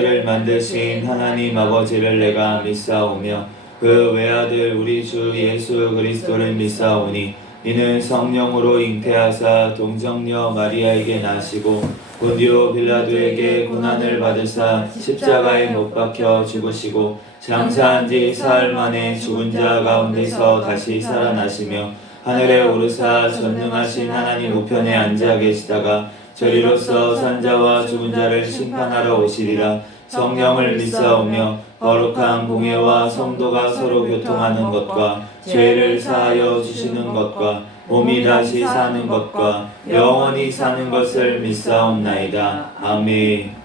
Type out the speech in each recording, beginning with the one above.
를 만드신 하나님 아버지를 내가 믿사오며 그 외아들 우리 주 예수 그리스도를 믿사오니 이는 성령으로 잉태하사 동정녀 마리아에게 나시고 본디오 빌라도에게 고난을 받으사 십자가에 못 박혀 죽으시고 장사한 지 사흘 만에 죽은 자 가운데서 다시 살아나시며 하늘에 오르사 전능하신 하나님 우편에 앉아 계시다가 저리로서 산자와 죽은 자를 심판하러 오시리라. 성령을 믿사오며 거룩한 공예와 성도가 서로 교통하는 것과 죄를 사하여 주시는 것과 몸이 다시 사는 것과 영원히 사는 것을 믿사옵나이다. 아멘.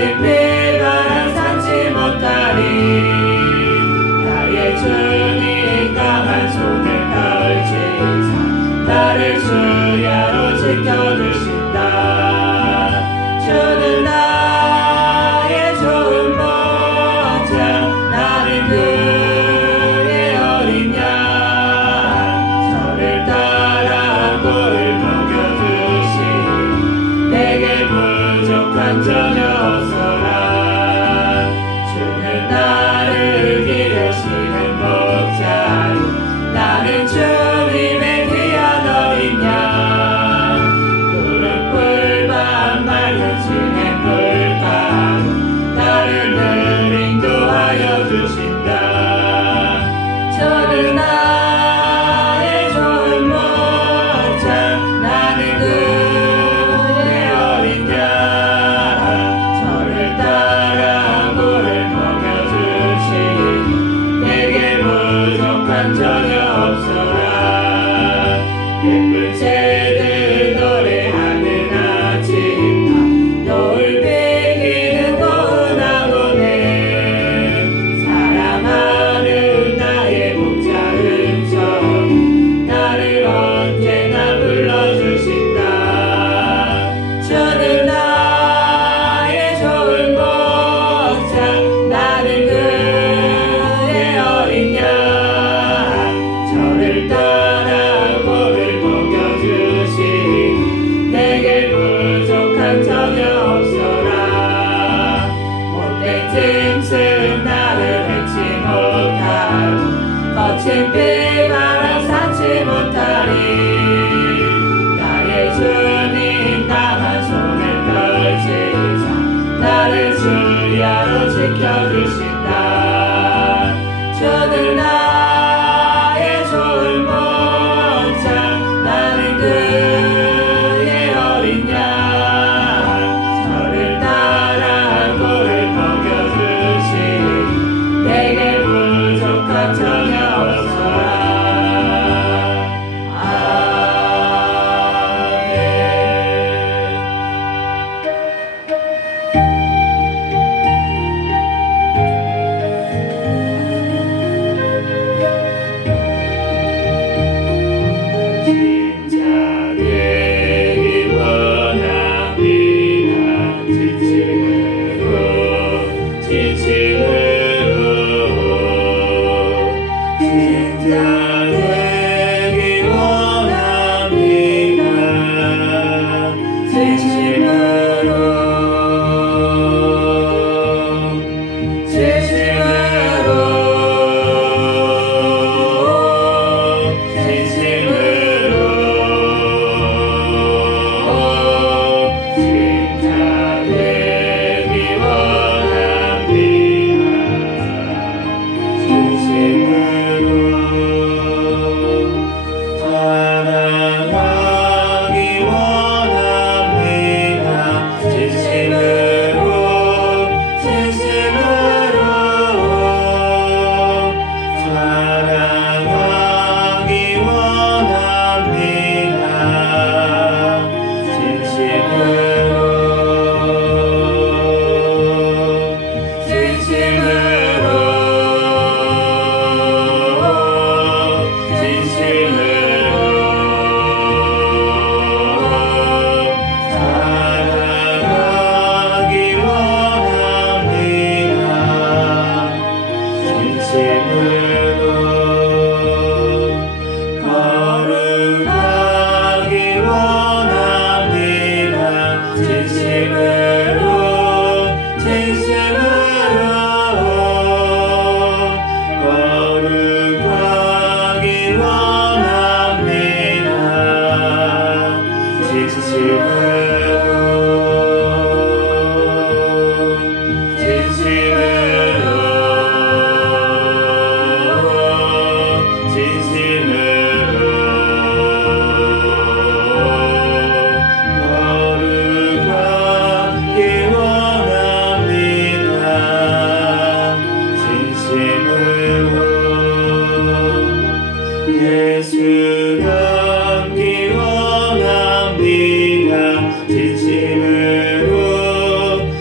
거친 비바람 삼지 못하리. 나의 주님 강한 손을 펼치사 나를 주야로 지켜주신다. 주는 나의 좋은 목자, 나는 그의 어린 양. 저를 따라 꿀을 먹여주시니 내게 부족한 전혀 없어라. 주는 나를 기르시는 목자요, 나는 주님의 귀한 어린 양. 푸른 풀밭 맑은 시냇물가로 나를 늘 인도하여 주신다. 저는 나의 좋은 목자, 나는 그의 어린 양. 저를 따라 꿀을 먹여주시니 내게 부족한 전혀 없어라. 예쁜 새들 노래하는 아침밤, 노을 비기는 고운 아침에 사랑하는 나의 목자는 저기 나를 언제나 불러주신다. 주는 나의 좋은 목자, 나는 그의 어린 양. 저를 따라 꿀을 먹여주시니 내게 부족한 전혀 없어라. 못된 짐승 나를 밟지 못하고 거친 비바람 삼지 못하리. 나의 주님 강한 손을 펼치사 나를 주야로 지켜주신다. 주는 나의 좋은 목자, 나는 그의 어린 양. 저를 따라 꿀을 먹여주시니 내게 부족한 전혀 없어라. 진짜 되기 원합니다. 진심으로 진짜 되기 원합니다. 진심으로 진심으로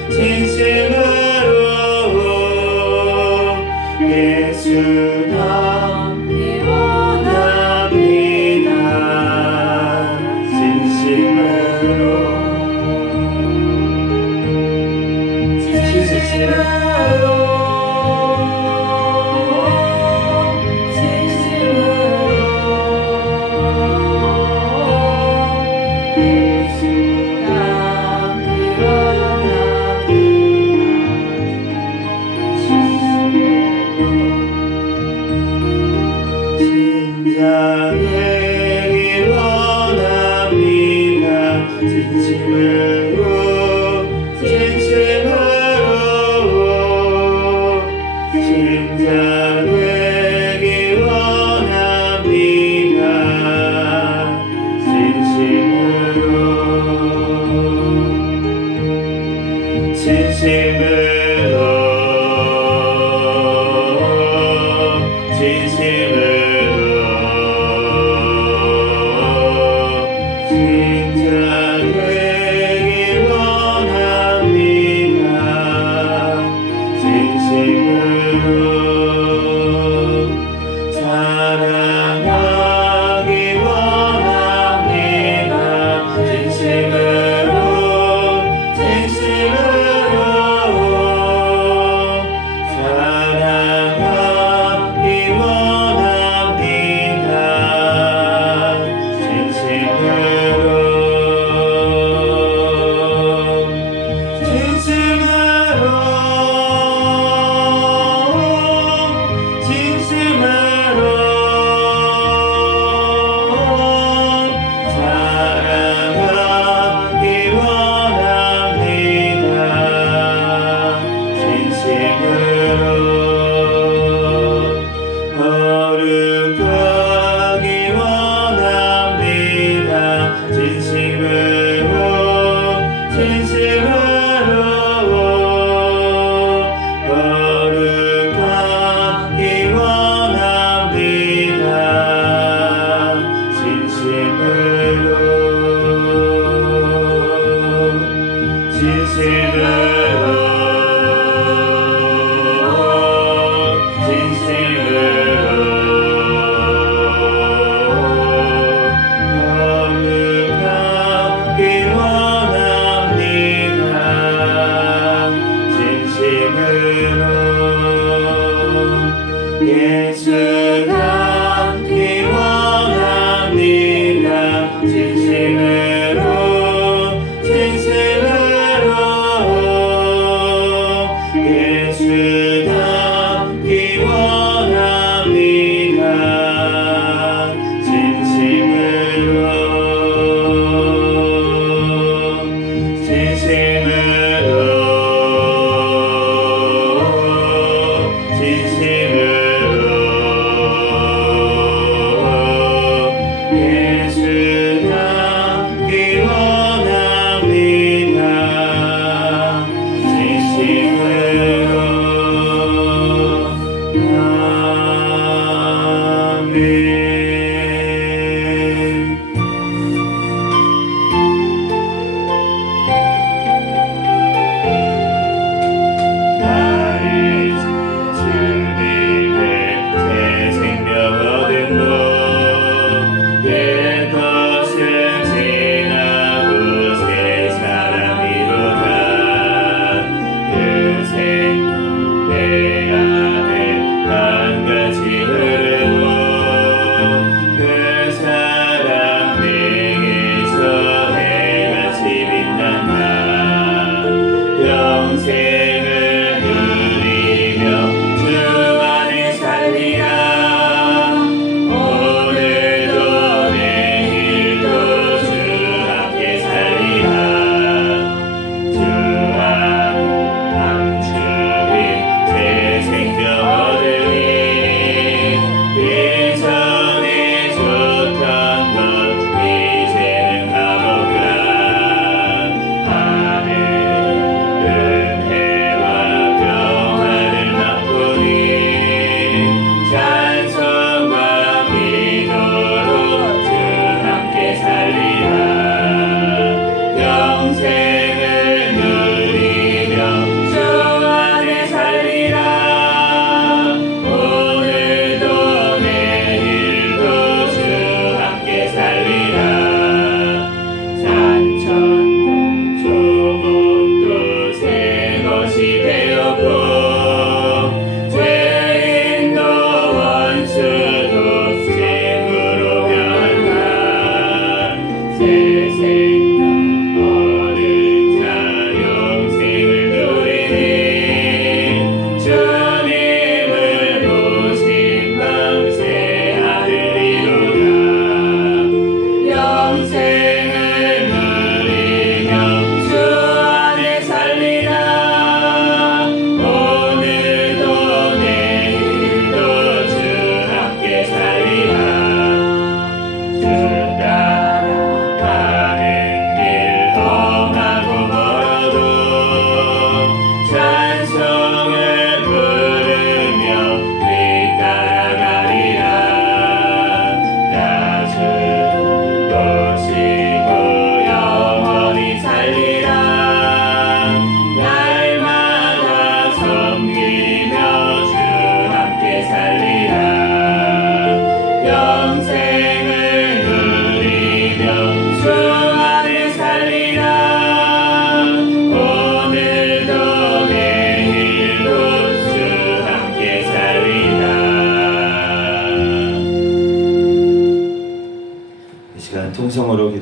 진심으로 진심으로 심장되기 원합니다. 사랑하기 원합니다. 진심으로 사랑하기 원합니다. 거룩하기 원합니다. 진심으로 거룩하기 원합니다. 예수 닮기 원합니다. 진심으로 예수 닮기 원합니다. 예수 닮기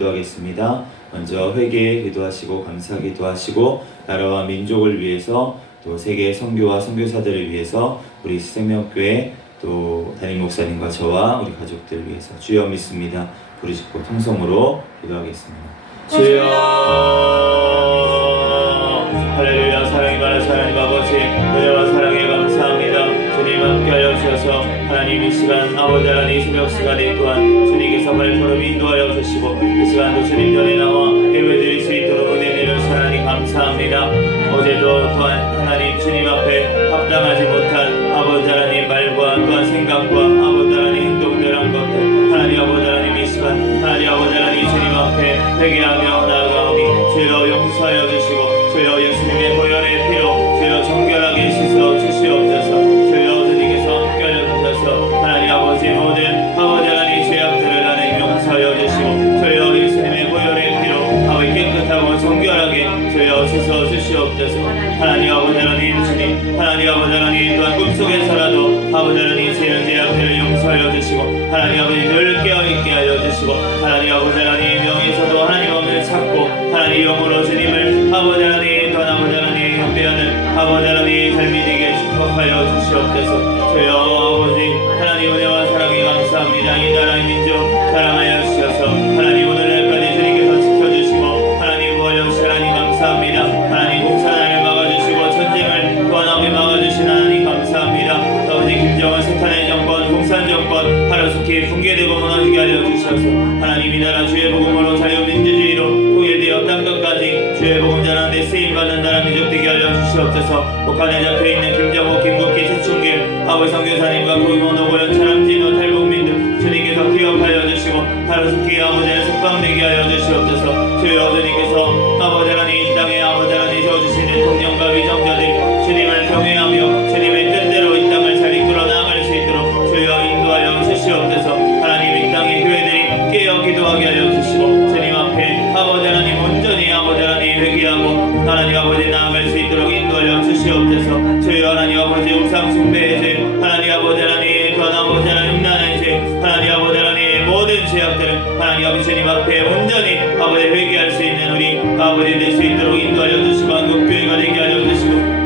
기도하겠습니다. 먼저 회개 기도하시고 감사 기도하시고 나라와 민족을 위해서 또 세계 선교와 선교사들을 위해서 우리 생명교회 또 담임 목사님과 저와 우리 가족들 위해서 주여 믿습니다. 부르짖고 통성으로 기도하겠습니다. 주여 할렐루야. 사랑이 많은 하나님 아버지 은혜와 사랑에 감사합니다. 주님 함께하여 주셔서 하나님 이 시간 아버지 하나님 새벽 시간에 또한 주님께서 발걸음 인도하여 주시고 이 시간도 주님 전에 나와 예배드릴 수 있도록 은혜 내려주신 하나님 감사합니다. 어제도 또한 하나님 주님 앞에 합당하지 못한 아버지 하나님 말과 또한 생각과 아버지 하나님 행동들 한 것들 하나님 아버지 하나님 이 시간 하나님 아버지 하나님 주님 앞에 회개하며 나아가오니 주여 용서하여 주시고 주여 예수님의 보혈의 피로 주여 정결하게 씻어 주시옵소서. 주여 주님께서 함께하여 주셔서 하나님 아버지 모든 아버지 하나님 죄악들을 하나님 용서하여 주시고 주여 예수님의 보혈의 피로 아버지 깨끗하고 정결하게 주여 씻어 주시옵소서. 하나님 아버지 하나님 주님 하나님 아버지 하나님 또한 꿈속에서라도 아버지 하나님 죄악들을 용서하여 주시고 하나님 아버지 늘 깨어있게 하여 주시고 하나님 아버지 하나님 명에서도 하나님 없는 찾고 하나님 영으로 주님을 아버지 하나님 또한 아버지 하나님 경배하는 아버지 하나님 삶이 되게 축복하여 주시옵소서. 주여 아버지 하나님 은혜와 사랑에 감사합니다. 이 나라의 민족 사랑하여 주셔서 하나님 오늘날까지 주님께서 지켜주시고 하나님 구하여주신 하나님 감사합니다. 하나님 공산을 막아주시고 전쟁을 또한 앞에 막아주신 하나님 감사합니다. 아버지 김정은 사탄의 정권 공산 정권 하루속히 붕괴되고 무너지게 하여 주셔서 하나님 이 나라 주의 복음으로 자유민주주의로 통일되어 땅끝까지 주의 복음 전하는데 쓰임받는 나라 민족 되게 하여 주시옵소서. 북한에 잡혀있는 김정호 김국기 최충길 아버지 선교사님과 고이모 노고현 차람진호 탈북민들 주님께서 기억하여 주시고 하루속히 아버지의 석방되게 하여 주시옵소서. 주여 주님께서 아버지 하나님 이 땅에 아버지 하나님 세워주시는 대통령과 위정자들 주님을 경외하며 주님의 뜻대로 이 땅을 잘 이끌어 나아갈 수 있도록 주여 인도하여 주시옵소서. 하나님 이 땅의 교회들이 깨어 기도하게 하여 주시고 주님 앞에 아버지 하나님 온전히 아버지 하나님 회개하고 하나님 아버지 나아갈 수 있도록 인도하여 주시옵소서. 주여 하나님 아버지 우상 숭배의 죄 하나님 아버지 하나님 또한 아버지 하나님 음란의 죄 하나님 아버지 하나님 모든 죄악들은 하나님 아버지 주님 앞에 온전히 아버지 회개할 수 있는 우리 아버지 될 수 있도록 인도하여 주시고 한국교회가 되게 하여 주시고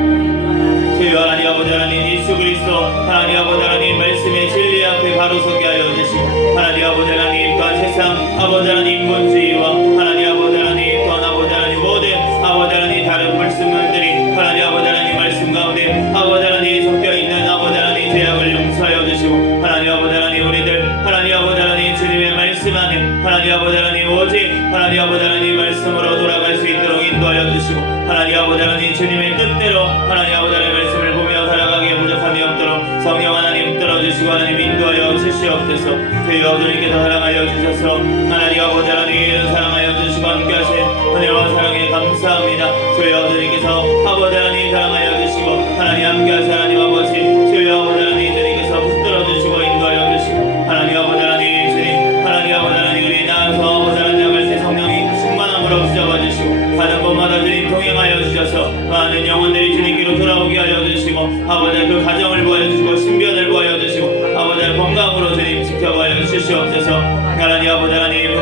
주여 하나님 아버지 하나님 예수 그리스도 하나님 아버지 하나님 말씀의 진리 앞에 바로 서게 하여 주시고 하나님 아버지 하나님 또한 세상 아버지 하나님 인본주의와 하나님 아버지 하나님 또한 아버지 하나님 모든 아버지 하나님 다른 말씀들이 하나님 아버지 하나님 말씀 가운데 아버지 하나님 섞여있는 아버지 하나님 죄악을 용서하여 주시고 하나님 아버지 하나님 우리들 하나님 아버지 하나님 주님의 말씀 안에 하나님 아버지 하나님 오직 하나님 아버지 하나님 말씀으로 돌아갈 수 있도록 인도하여 주시고 하나님 아버지 하나님 주님의 뜻대로 하나님 아버지 하나님 말씀을 보며 살아가기에 부족함이 없도록 성령 하나님 들어주시고 하나님 인도하여 주시옵소서. 주여 주님께서 사랑하여 주셔서 하나님 아버지 하나님 사랑하여 주시고 함께하신 은혜와 사랑에 감사합니다. 주여 주님께서 아버지 하나님 사랑하여 주시고 하나님 함께하신 하나님 아버지 주여 아버지 하나님 주님께서 붙들어 주시고 인도하여 주시고 하나님 아버지 하나님 주님 하나님 아버지 하나님 우리 나아서 아버지 하나님 나갈 때 성령이 충만함으로 붙잡아 주시고 가는 곳마다 주님 동행하여 주셔서 많은 영혼들이 주님께로 돌아오게 하여 주시고 아버지 그 가정을 보여주시고 신변을 보여주시고 아버지 건강으로 주님 지켜봐여 주시옵소서. 하나님 아버지 하나님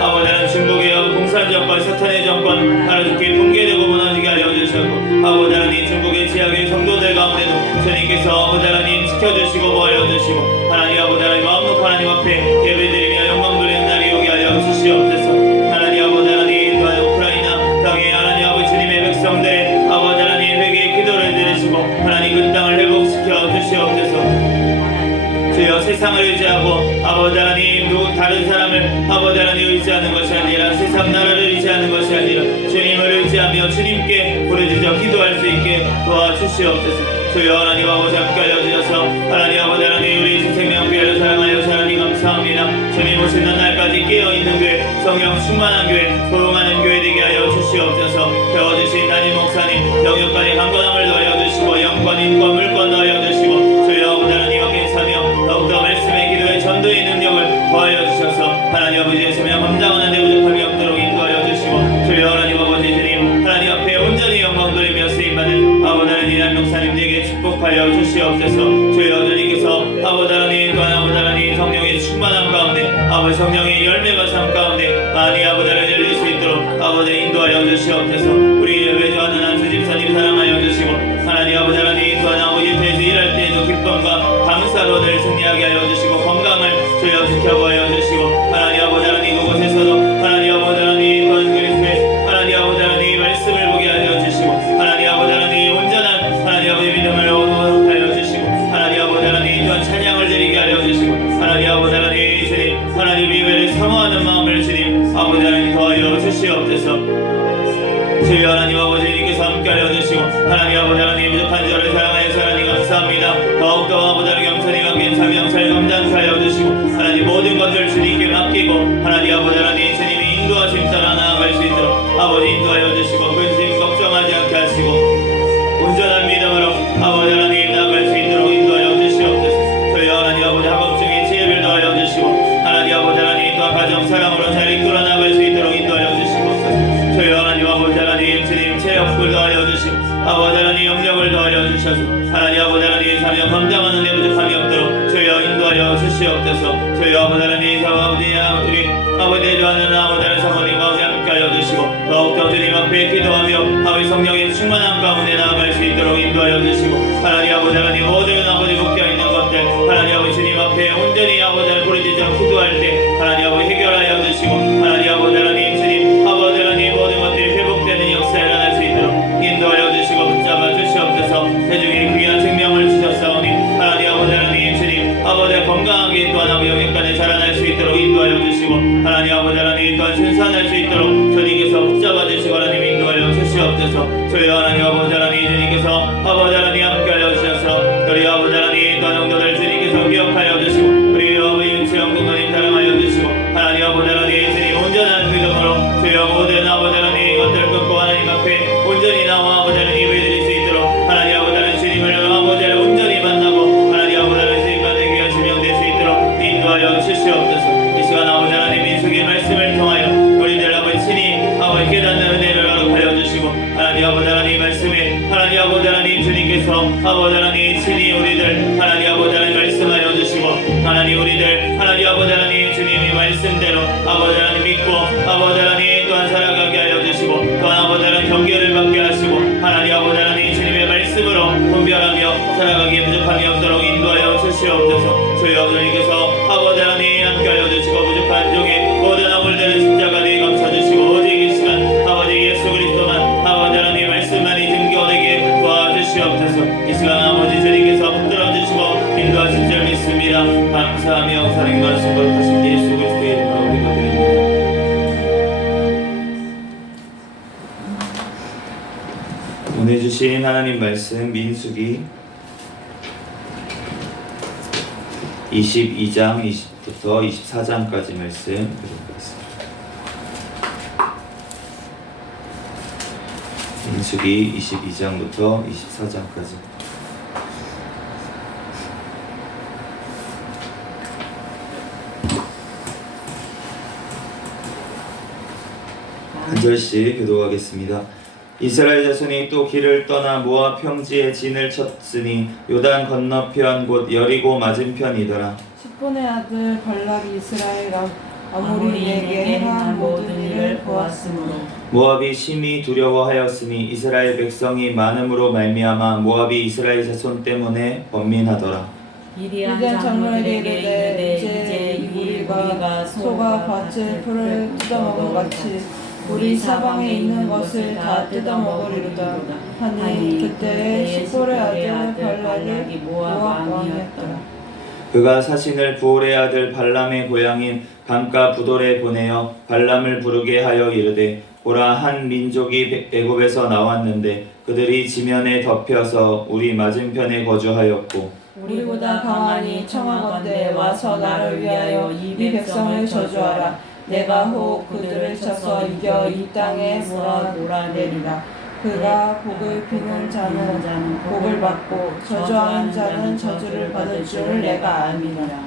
아버지 하나님 중국의 공산 정권 사탄의 정권 하나님께 붕괴되고 무너지게 하여 주셨고 아버지 하나님 중국의 지역의 성도들 가운데도 주님께서 아버지 하나님 지켜주시고 보여주시고 하나님 아버지 하나님 마음 놓고 하나님 앞에 예배드리며 영광 돌리는 날이 오게 하여 주시옵소서. 하나님 아버지 하나님 또한 우크라이나 땅에 하나님 아버지 주님의 백성들의 아버지 하나님 회개의 기도를 들으시고 하나님 그 땅을 회복시켜 주시옵소서. 주여 세상을 의지하고 아버지 하나님 누구 다른 사람을 아버지 하나님 의지하는 것이 아니라 세상 나라를 의지하는 것이 아니라 주님을 의지하며 주님께 부르짖어 기도할 수 있게 도와주시옵소서. 주여 하나님 아버지 함께하여 주셔서 하나님 아버지 하나님 우리 생명교회를 사랑하여 하나님 감사합니다. 주님 오시는 날까지 깨어있는 교회 성령 충만한 교회 부흥하는 교회 되게 하여 주시옵소서. 배워주신 담임 목사님 영역간의 강건함을 더하여주시고 영권 인권 물권 더하여주시고 주여 아버지 하나님 함께 사며 더욱더 말씀의 기도의 전도의 능력을 더하여 주셔서 하나님 아버지의 소명 감당하는 데 부족함이 없도록 인도하여 주시고 주여 하나님 아버지 주님 하나님 앞에 온전히 영광 돌리며 쓰임받는 아버지 하나님 한 목사님들에게 축복하여 주시옵소서. 주여 주님께서 아버지 하나님 또한 아버지 하나님 성령의 충만함 가운데 아버지 성령의 열매가 삶 가운데 아니 아버지 아버지 인도하여 주시옵소서. 우리의 외조하는 안수 집사님 사랑하여 주시고 하나님 아버지 하나님 또한 아버지 대에서 일할 때에도 기쁨과 감사로 늘 승리하게 하여 주시고 건강을 주여 지켜보여 주시고 하나님 아버지 하나님 그곳에서도 하나님 아버지 하나님 또한 그리스도의 하나님 아버지 하나님 말씀을 보게 하여 주시고 하나님 아버지 하나님 온전한 하나님 아버지 믿음을 얻도록 하여 주시고 하나님 아버지 하나님 또한 찬양을 드리게 하여 주시고 하나님 아버지 하나님 주님 하나님 예배를 사모하는 마음을 주님 아버지 하나님 더하여 주시옵소서. 주여 하나님 아버지님께서 함께하여 주시고 하나님 아버지 하나님 부족한 저를 사랑하여서 하나님 감사합니다. 더욱더 아버지 하나님 겸손히 맡긴 사명잘 감당하여 주시고 하나님 모든 것을 주님께 맡기고 하나님 아버지 하나님 주님이 인도하심 따라 나아갈 수 있도록 아버지 인도하여 주시고 근심 걱정하지 않게 하시고 온전한 믿음으로 아버지 하나님 나아갈 수 있도록 인도하여 주시옵소서. 주여 하나님 아버지 학업 중에 지혜를 더하여 주시고 하나님 아버지 하나님 또한 가정 사랑으로 잘 이끌어 나갈 수 있도록 인도하여 주시옵소서. 주여 하나님 아버지 하나님 주님 체력을 더하여 주시고 아버지 하나님 영력을 더하여 주셔서 하나님 아버지 하나님 사명 감당하는 데 부족함이 없도록 주여 인도하여 주시옵소서. 주여 아버지 하나님 아버지 우리 아버지 대조하는 아버지 하나님 사모님 아버지 함께하여 주시고 더욱더 주님 앞에 기도하며 아버지 성령의 충만한 가운데 나아갈 수 있도록 인도하여 주시고 하나님 아버지 하나님 모든 아버지 묶여있는 것들 하나님 아버지 주님 앞에 온전히 아버지 하나님 부르짖어 기도할 때 하나님 아버지 해결하여 주시고 하나님 아버지 하나님 주님 아버지 하나님 모든 것들이 회복되는 역사에 일어날 수 있도록 인도하여 주시고 붙잡아 주시옵소서. 대중에 귀한 생명을 주셨사오니 하나님 아버지 하나님 주님 아버지 건강하게 또한 아버지 영역까지 자라날 수 있도록 인도하여 주시고 하나님 아버지 하나님 또한 순산할 수 있도록 주님께서 붙잡아 주시고 하나님 인도하여 주시옵소서. 주여 하나님 아버지 하나님 주님께서 아버지 하나님 함께하여 주셔서 우리 아버지 하나님 또한 영도들 주님께서 기억하여 주시고 우리 아버지 윤채영 공동님 사랑하여 주시고 하나님 아버지 하나님 주님 온전한 믿음으로 주여 모든 아버지 하나님 것들을 끊고 하나님 앞에 온전히 나와 아버지 하나님 예배드릴 수 있도록 하나님 아버지 하나님 주님을 아버지 하나님 온전히 만나고 하나님 아버지 하나님 주님 받는 귀한 주명 될 수 있도록 인도하여 주시옵소서. 이 시간 아버지 하나님 민수기의 말씀을 통하여 우리들 아버지 친히 아버지 깨닫는 은혜를 허락하여 주시고 하나님 아버지 하나님 말씀에 하나님 아버지 하나님 주님께서 아버지 하나님 친히 우리들 하나님 아버지 하나님 말씀하여 주시고 하나님 우리들 하나님 아버지 하나님 주님의 말씀대로 아버지 하나님 믿고 아버지 하나님 또한 살아가게 하여 주시고 또한 아버지 하나님 경계를 받게 하시고 하나님 아버지 하나님 주님의 말씀으로 분별하며 살아가기에 부족함이 없도록 인도하여 주시옵소서. 주여 주님께서 아버지 하나님 함께하여 주시고 부족한 종의 모든 허물들을 십자가에 감춰주시고 오직 이 시간 아버지 예수 그리스도만 아버지 하나님 말씀만이 증거되게 도와주시옵소서. 이 시간 아버지 주님께서 붙들어주시고 인도하실 줄 믿습니다. 감사하며 사랑과 신복하신 예수 그리스도의 이름으로 기도드립니다. 오늘 주신 하나님 말씀 민수기 22장 20부터 24장까지 말씀 드리겠습니다. 민수기 22장부터 24장까지. 한 절씩 교독하겠습니다. 이스라엘 자손이 또 길을 떠나 모압 평지에 진을 쳤으니 요단 건너편 곧 여리고 맞은편이더라. 십본의 아들 발락이 이스라엘 아모리에게 행한 모든 일을 보았으므로 모압이 심히 두려워하였으니 이스라엘 백성이 많음으로 말미암아 모압이 이스라엘 자손 때문에 번민하더라. 미디안 장로에게 이르되 이제 우리가 소가 밭의 풀을 뜯어먹은 같이 우리 사방에 있는 것을 다 뜯어먹으리로다 하니 그때에 십볼의 아들 발락이 모압 왕이었더라. 그가 사신을 부올의 아들 발람의 고향인 방가 부돌에 보내어 발람을 부르게 하여 이르되 보라 한 민족이 애굽에서 나왔는데 그들이 지면에 덮여서 우리 맞은편에 거주하였고 우리보다 강하니 청하건대 와서 나를 위하여 이 백성을 저주하라. 내가 혹 그들을 쳐서 이겨 이 땅에 몰아내리라. 그가 복을 비는 자는 복을 받고 저주하는 자는 저주를 받을 줄 내가 아미니라.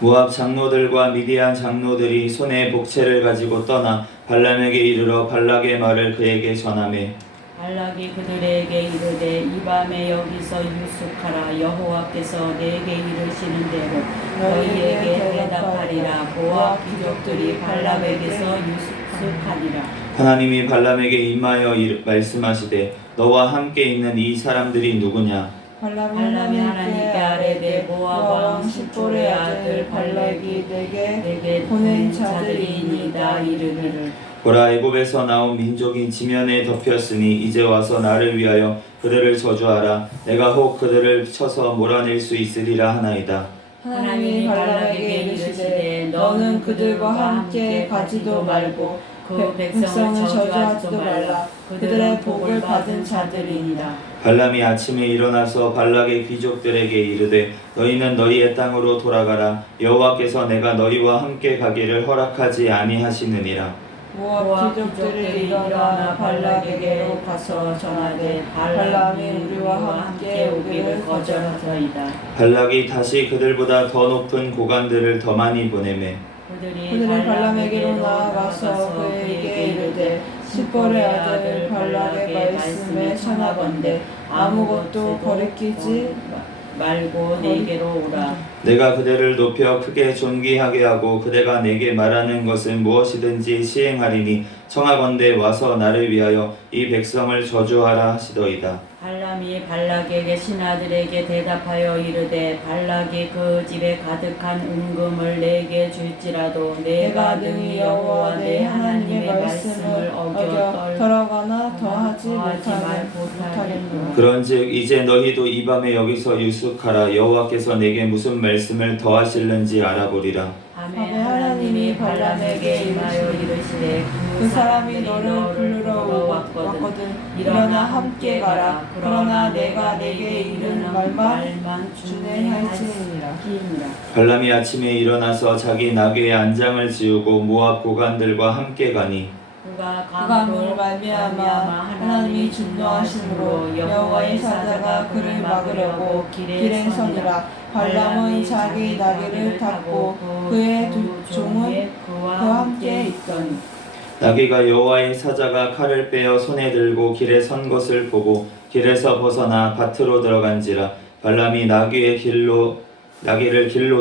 모압 장로들과 미디안 장로들이 손에 복채를 가지고 떠나 발람에게 이르러 발락의 말을 그에게 전하매 발락이 그들에게 이르되 이 밤에 여기서 유숙하라. 여호와께서 내게 이르시는 대로 너희에게 대답하리라. 모압 귀족들이 발락에게서 유숙하여 유숙하니라. 하나님이 발람에게 임하여 말씀하시되 너와 함께 있는 이 사람들이 누구냐? 발람이 발람이 하나님께 아뢰되 모압 왕 십볼의 아들 발락이 내게 내게 보낸 자들이니이다 이르기를. 보라, 애굽에서 나온 민족이 지면에 덮였으니 이제 와서 나를 위하여 그들을 저주하라. 내가 혹 그들을 쳐서 몰아낼 수 있으리라 하나이다. 하나님이 발람에게 이르시되 너는 그들과 함께 가지도 말고 그 백성을 저주하지도 말라. 그들의 복을 받은 자들이니라. 발람이 아침에 일어나서 발락의 귀족들에게 이르되 너희는 너희의 땅으로 돌아가라. 여호와께서 내가 너희와 함께 가기를 허락하지 아니하시느니라. 모압 귀족들이 일어나 발락에게로 가서 전하되 발람이 우리와 함께 오기를 거절하더이다. 발락이 다시 그들보다 더 높은 고관들을 더 많이 보내매 그들이 발람에게로 나아가서 그에게 이르되 십볼의 아들 발락의 말씀에 청하건대 아무것도 거리끼지 말고 내게로 오라. 내가 그들을 높여 크게 존귀하게 하고 그대가 내게 말하는 것은 무엇이든지 시행하리니 청하건대 와서 나를 위하여 이 백성을 저주하라 하시더이다. 발람이 발락에게 신하들에게 대답하여 이르되 발락이 그 집에 가득한 은금을 내게 줄지라도 내가 능히 여호와 내 하나님의 말씀을 어겨 돌아가나 더하지 못하겠노라. 그런즉 이제 너희도 이 밤에 여기서 유숙하라. 여호와께서 내게 무슨 말씀을 더하실는지 알아보리라. 밤에 하나님이 발람에게 임하여 이르시되 그 사람이 너를 부르러 왔거든 일어나 함께 가라. 그러나 내가 내게 이르는 말만 준행할지니라. 발람이 아침에 일어나서 자기 나귀의 안장을 지우고 모압 고관들과 함께 가니 그가 감으로 말미암아 하나님이 진노하심으로 여호와의 사자가 그를 막으려고 길에 서니라. 발람은 자기 나귀를 탔고 그의 두 종은 그와 함께 있더니 나귀가 여호와의 사자가 칼을 빼어 손에 들고 길에 선 것을 보고 길에서 벗어나 밭으로 들어간지라. 발람이 나귀를 길로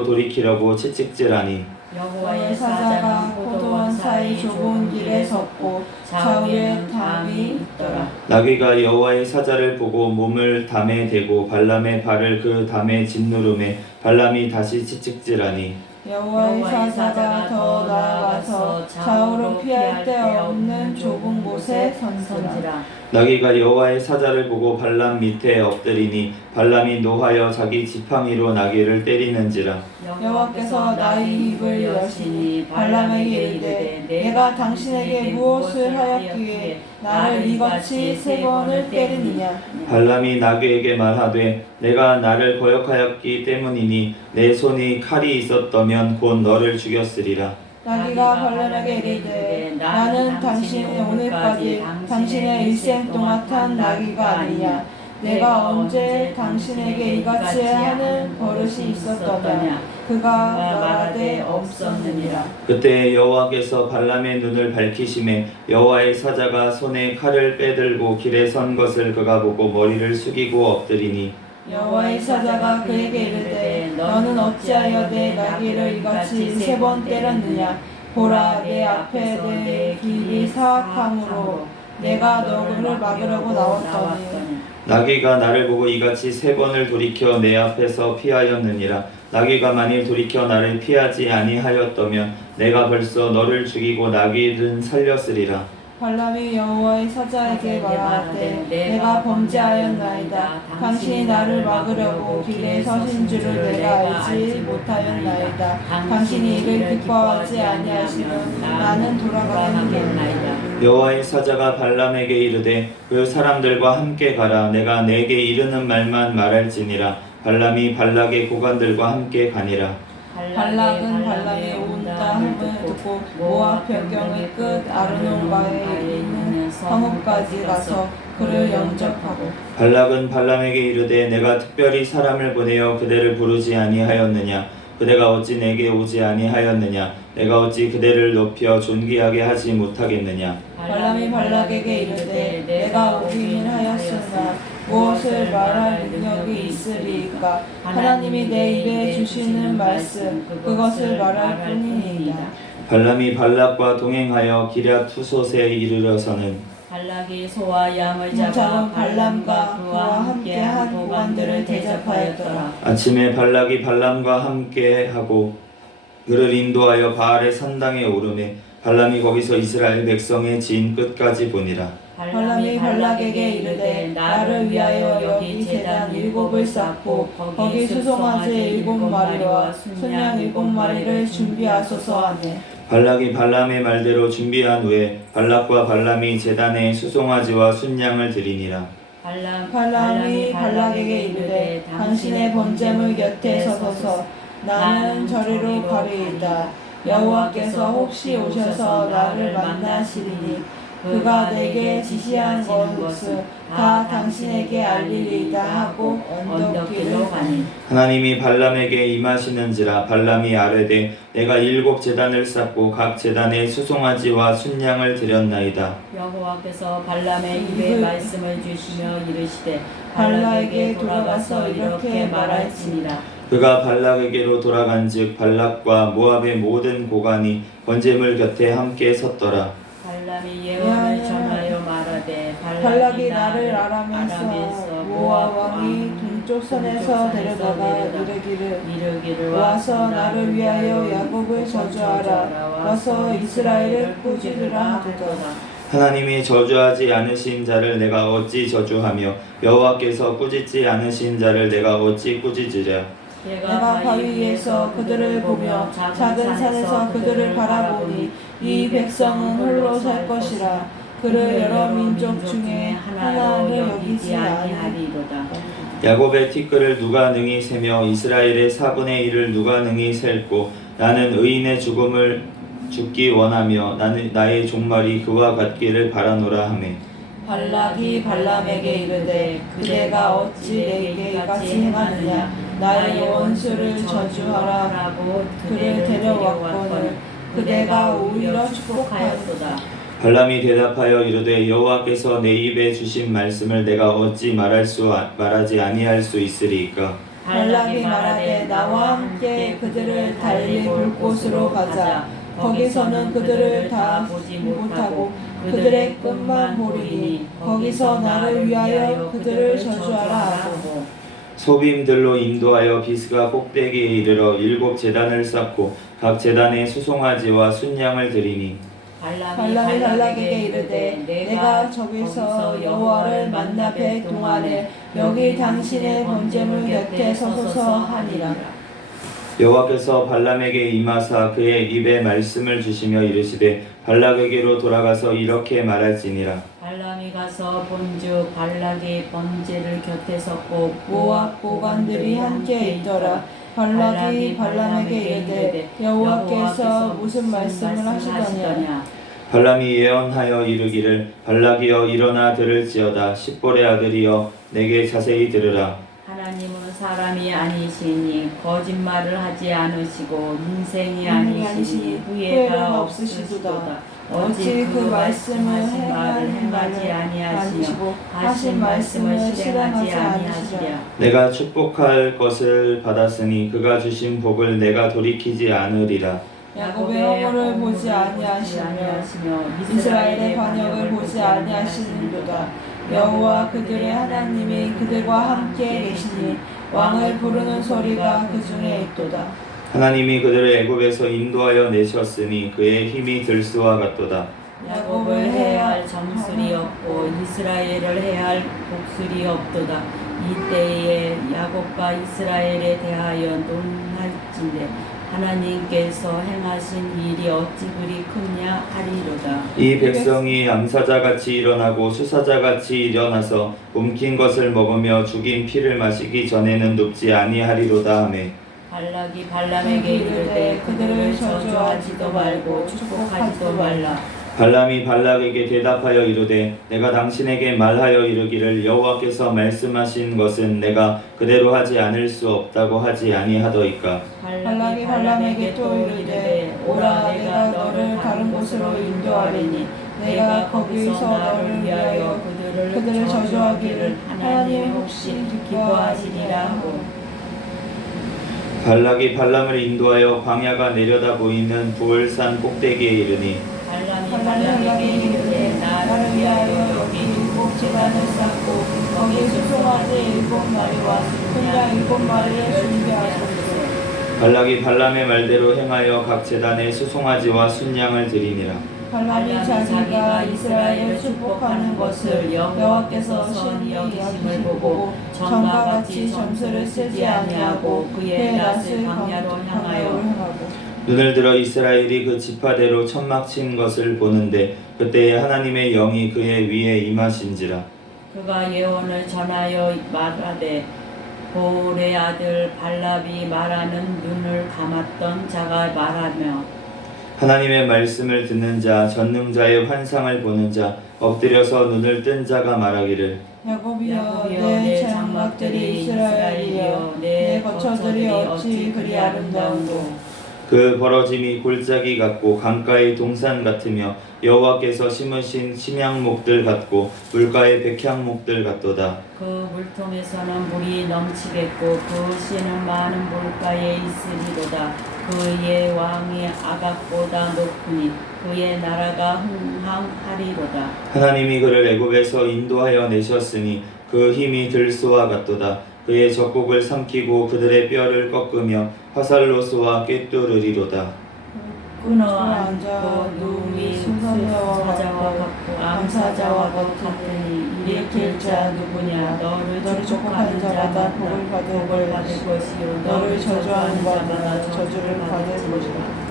돌이키려고 채찍질하니 여호와의 사자가 포도원 사이 좁은 길에 섰고 좌우에 담이 있더라. 나귀가 여호와의 사자를 보고 몸을 담에 대고 발람의 발을 그 담에 짓누르매 발람이 다시 채찍질하니 여호와의 사자가 더 나아가서 좌우로 피할 데 없는 좁은 곳에 선지라. 나귀가 여호와의 사자를 보고 발람 밑에 엎드리니 발람이 노하여 자기 지팡이로 나귀를 때리는지라. 여호와께서 나의 입을 여시니 발람에게 이르되 내가 당신에게 무엇을 하였기에 나를 이같이 세 번을 때리느냐. 발람이 나귀에게 말하되 내가 나를 거역하였기 때문이니 내 손이 칼이 있었더면 곧 너를 죽였으리라. 나귀가 발람에게 이르되 나는 당신이 오늘까지 당신의 일생 동안 탄 나귀가 아니냐. 내가 언제 당신에게 이같이 하는 버릇이 있었더냐. 그가 말하되 없었느니라. 그때 여호와께서 발람의 눈을 밝히심에 여호와의 사자가 손에 칼을 빼들고 길에 선 것을 그가 보고 머리를 숙이고 엎드리니 여호와의 사자가 그에게 이르되 너는 어찌하여 내 나귀를 이같이 세 번 때렸느냐. 보라, 내 앞에 내 길이 사악함으로 내가 너를 막으려고 나왔더니 나귀가 나를 보고 이같이 세 번을 돌이켜 내 앞에서 피하였느니라. 나귀가 만일 돌이켜 나를 피하지 아니하였더면 내가 벌써 너를 죽이고 나귀는 살렸으리라. 발람이 여호와의 사자에게 말하되 내가 범죄하였나이다. 당신이 나를 막으려고 길에 서신 줄을 내가 알지 못하였나이다. 당신이 이를 기뻐하지 아니하시면 나는 돌아가겠나이다. 여호와의 사자가 발람에게 이르되 그 사람들과 함께 가라. 내가 내게 이르는 말만 말할지니라. 발람이 발락의 고관들과 함께 가니라. 발락은 발람이 온 땅을 듣고 모압 변경의 끝 아르논바에 있는 성읍까지 가서 그를 영접하고 발락은 발람에게 이르되 내가 특별히 사람을 보내어 그대를 부르지 아니하였느냐. 그대가 어찌 내게 오지 아니하였느냐. 내가 어찌 그대를 높여 존귀하게 하지 못하겠느냐. 발람이 발락에게 이르되 내가 오기는 하였으나 무엇을 말할 능력이 있으리까. 하나님이 내 입에 주시는 말씀 그것을 말할 뿐이니이다. 발람이 발락과 동행하여 기럇 투솥에 이르러서는 발락이 소와 양을 잡아 잡아 발람과 그와 함께 한 고관들을 대접하였더라. 아침에 발락이 발람과 함께 하고 그를 인도하여 바알의 산당에 오르매 발람이 거기서 이스라엘 백성의 진 끝까지 보니라. 발람이 발락에게 이르되 나를 위하여 여기 제단 7을 쌓고 거기 수송아지 7마리와 순양 7마리를 준비하소서 하네. 발락이 발람의 말대로 준비한 후에 발락과 발람이 제단에 수송아지와 순양을 드리니라. 발람이 발락에게 이르되 당신의 번제물 곁에 서서서 나는 저리로 가리이다. 여호와께서 혹시 오셔서 나를 만나시리니 그가 내게 지시한 것을 다 당신에게 알리리이다 하고 언덕길로 가니. 하나님이 발람에게 임하시는지라. 발람이 아뢰되 내가 7 제단을 쌓고 각 제단에 수송아지와 순양을 드렸나이다. 여호와께서 발람의 입에 말씀을 주시며 이르시되 발락에게 돌아가서 이렇게 말할지니라. 그가 발락에게로 돌아간즉 발락과 모압의 모든 고관이 번제물 곁에 함께 섰더라. 발람이 예언을 전하여 말하되 발락이 나를 아람에서 모압 왕이 동쪽 선에서 데려다가 이르기를 와서 나를 위하여 야곱을 저주하라. 와서 이스라엘을 꾸짖으라 하도다. 하나님이 저주하지 않으신 자를 내가 어찌 저주하며 여호와께서 꾸짖지 않으신 자를 내가 어찌 꾸짖으랴. 내가 바위 위에서 그들을 보며 작은 산에서 그들을 바라보니 이 백성은 홀로 살 것이라. 그를 여러 민족 중에 하나로 여기지 아니하리로다. 야곱의 티끌을 누가 능히 세며 이스라엘의 4분의 1을 누가 능히 셀고 나는 의인의 죽음을 죽기 원하며 나의 종말이 그와 같기를 바라노라 하매. 발락이 발람에게 이르되 그대가 어찌 내게 이같이 행하느냐. 나의 원수를 저주하라고 그를 데려왔거늘 그대가 오히려 축복하였도다. 발람이 대답하여 이르되 여호와께서 내 입에 주신 말씀을 내가 어찌 말하지 아니할 수 있으리이까. 발락이 말하되 나와 함께 그들을 달리 볼 곳으로 가자. 거기서는 그들을 다 보지 못하고 그들의 끝만 보리니 거기서 나를 위하여 그들을 저주하라 하고. 소빔들로 인도하여 비스가 꼭대기에 이르러 7 제단을 쌓고 각 제단에 수송아지와 순양을 드리니. 발람이 발락에게 이르되 내가 저기서 여호와를 만나 뵐 동안에 여기 당신의 번제물 곁에 서소서 하니라. 여호와께서 발람에게 임하사 그의 입에 말씀을 주시며 이르시되 발락에게로 돌아가서 이렇게 말할지니라. 발람이 가서 본즉 발락이 번제를 곁에 섰고 모압 고관들이 함께 있더라. 발락이 발람에게 이르되 여호와께서 무슨 말씀을 하시더냐. 발람이 예언하여 이르기를 발락이여 일어나 들을지어다. 십볼의 아들이여 내게 자세히 들으라. 하나님은 사람이 아니시니 거짓말을 하지 않으시고 인생이 아니시니 후회가 없으시도다. 어찌 그 말씀을 행하지 아니하시며 하신 말씀을 실행하지 아니하시랴. 내가 축복할 것을 받았으니 그가 주신 복을 내가 돌이키지 않으리라. 야곱의 허물을 보지 아니하시며 이스라엘의 반역을 보지 아니하시는도다. 여호와 그들의 하나님이 그들과 함께 계시니 왕을 부르는 소리가 그 중에 있도다. 하나님이 그들을 애굽에서 인도하여 내셨으니 그의 힘이 들수와 같도다. 야곱을 해야 할 정술이 없고 이스라엘을 해야 할 복술이 없도다. 이때에 야곱과 이스라엘에 대하여 논할진대 하나님께서 행하신 일이 어찌 그리 크냐 하리로다. 이 백성이 암사자같이 일어나고 수사자같이 일어나서 움킨 것을 먹으며 죽인 피를 마시기 전에는 눕지 아니하리로다 하매. 발락이 발람에게 이르되 그들을 저주하지도 말고 축복하지도 말라. 발람이 발락에게 대답하여 이르되 내가 당신에게 말하여 이르기를 여호와께서 말씀하신 것은 내가 그대로 하지 않을 수 없다고 하지 아니하더이까. 발락이 발람에게 또 이르되 오라 내가 너를 다른 곳으로 인도하리니 내가 거기서 너를 위하여 그들을 저주하기를 하나님 혹시 기뻐하시리라 하고. 발락이 발람을 인도하여 광야가 내려다 보이는 부을산 꼭대기에 이르니 발람에게 이르되 나를 위하여 여기 일곱 제단을 쌓고 거기 수송아지 7마리와 순양 7마리를 준비하소서. 발락이 발람의 말대로 행하여 각 제단에 수송아지와 순양을 드리니라. 발람이 자기가 이스라엘을 축복하는 것을 여호와께서 신이 여기심을 보고 전과 같이 점수를 쓰지 아니하고 그의 낯을 광야로 향하고 눈을 들어 이스라엘이 그 지파대로 천막 친 것을 보는데 그때에 하나님의 영이 그의 위에 임하신지라. 그가 예언을 전하여 말하되 보울의 아들 발람이 말하는 눈을 감았던 자가 말하며 하나님의 말씀을 듣는 자 전능자의 환상을 보는 자 엎드려서 눈을 뜬 자가 말하기를 야곱이여 내 장막들이 이스라엘이여 내 거처들이 어찌 그리 아름다운고 그 벌어짐이 골짜기 같고 강가의 동산 같으며 여호와께서 심으신 심양목들 같고 물가의 백향목들 같도다. 그 물통에서는 물이 넘치겠고 그 씨는 많은 물가에 있으리로다. 그의 왕이 아각보다 높으니 그의 나라가 흥황하리로다. 하나님이 그를 애굽에서 인도하여 내셨으니 그 힘이 들소와 같도다. 그의 적국을 삼키고 그들의 뼈를 꺾으며 화살로 쏘아 꿰뚫으리로다. 끊어 앉고 누이 사자와 같고 암사자와 같으니 일으킬 자 누구냐. 너를 축복하는 자마다 복을 받을 것이요 너를 저주하는 자마다 저주를 받을 것이다.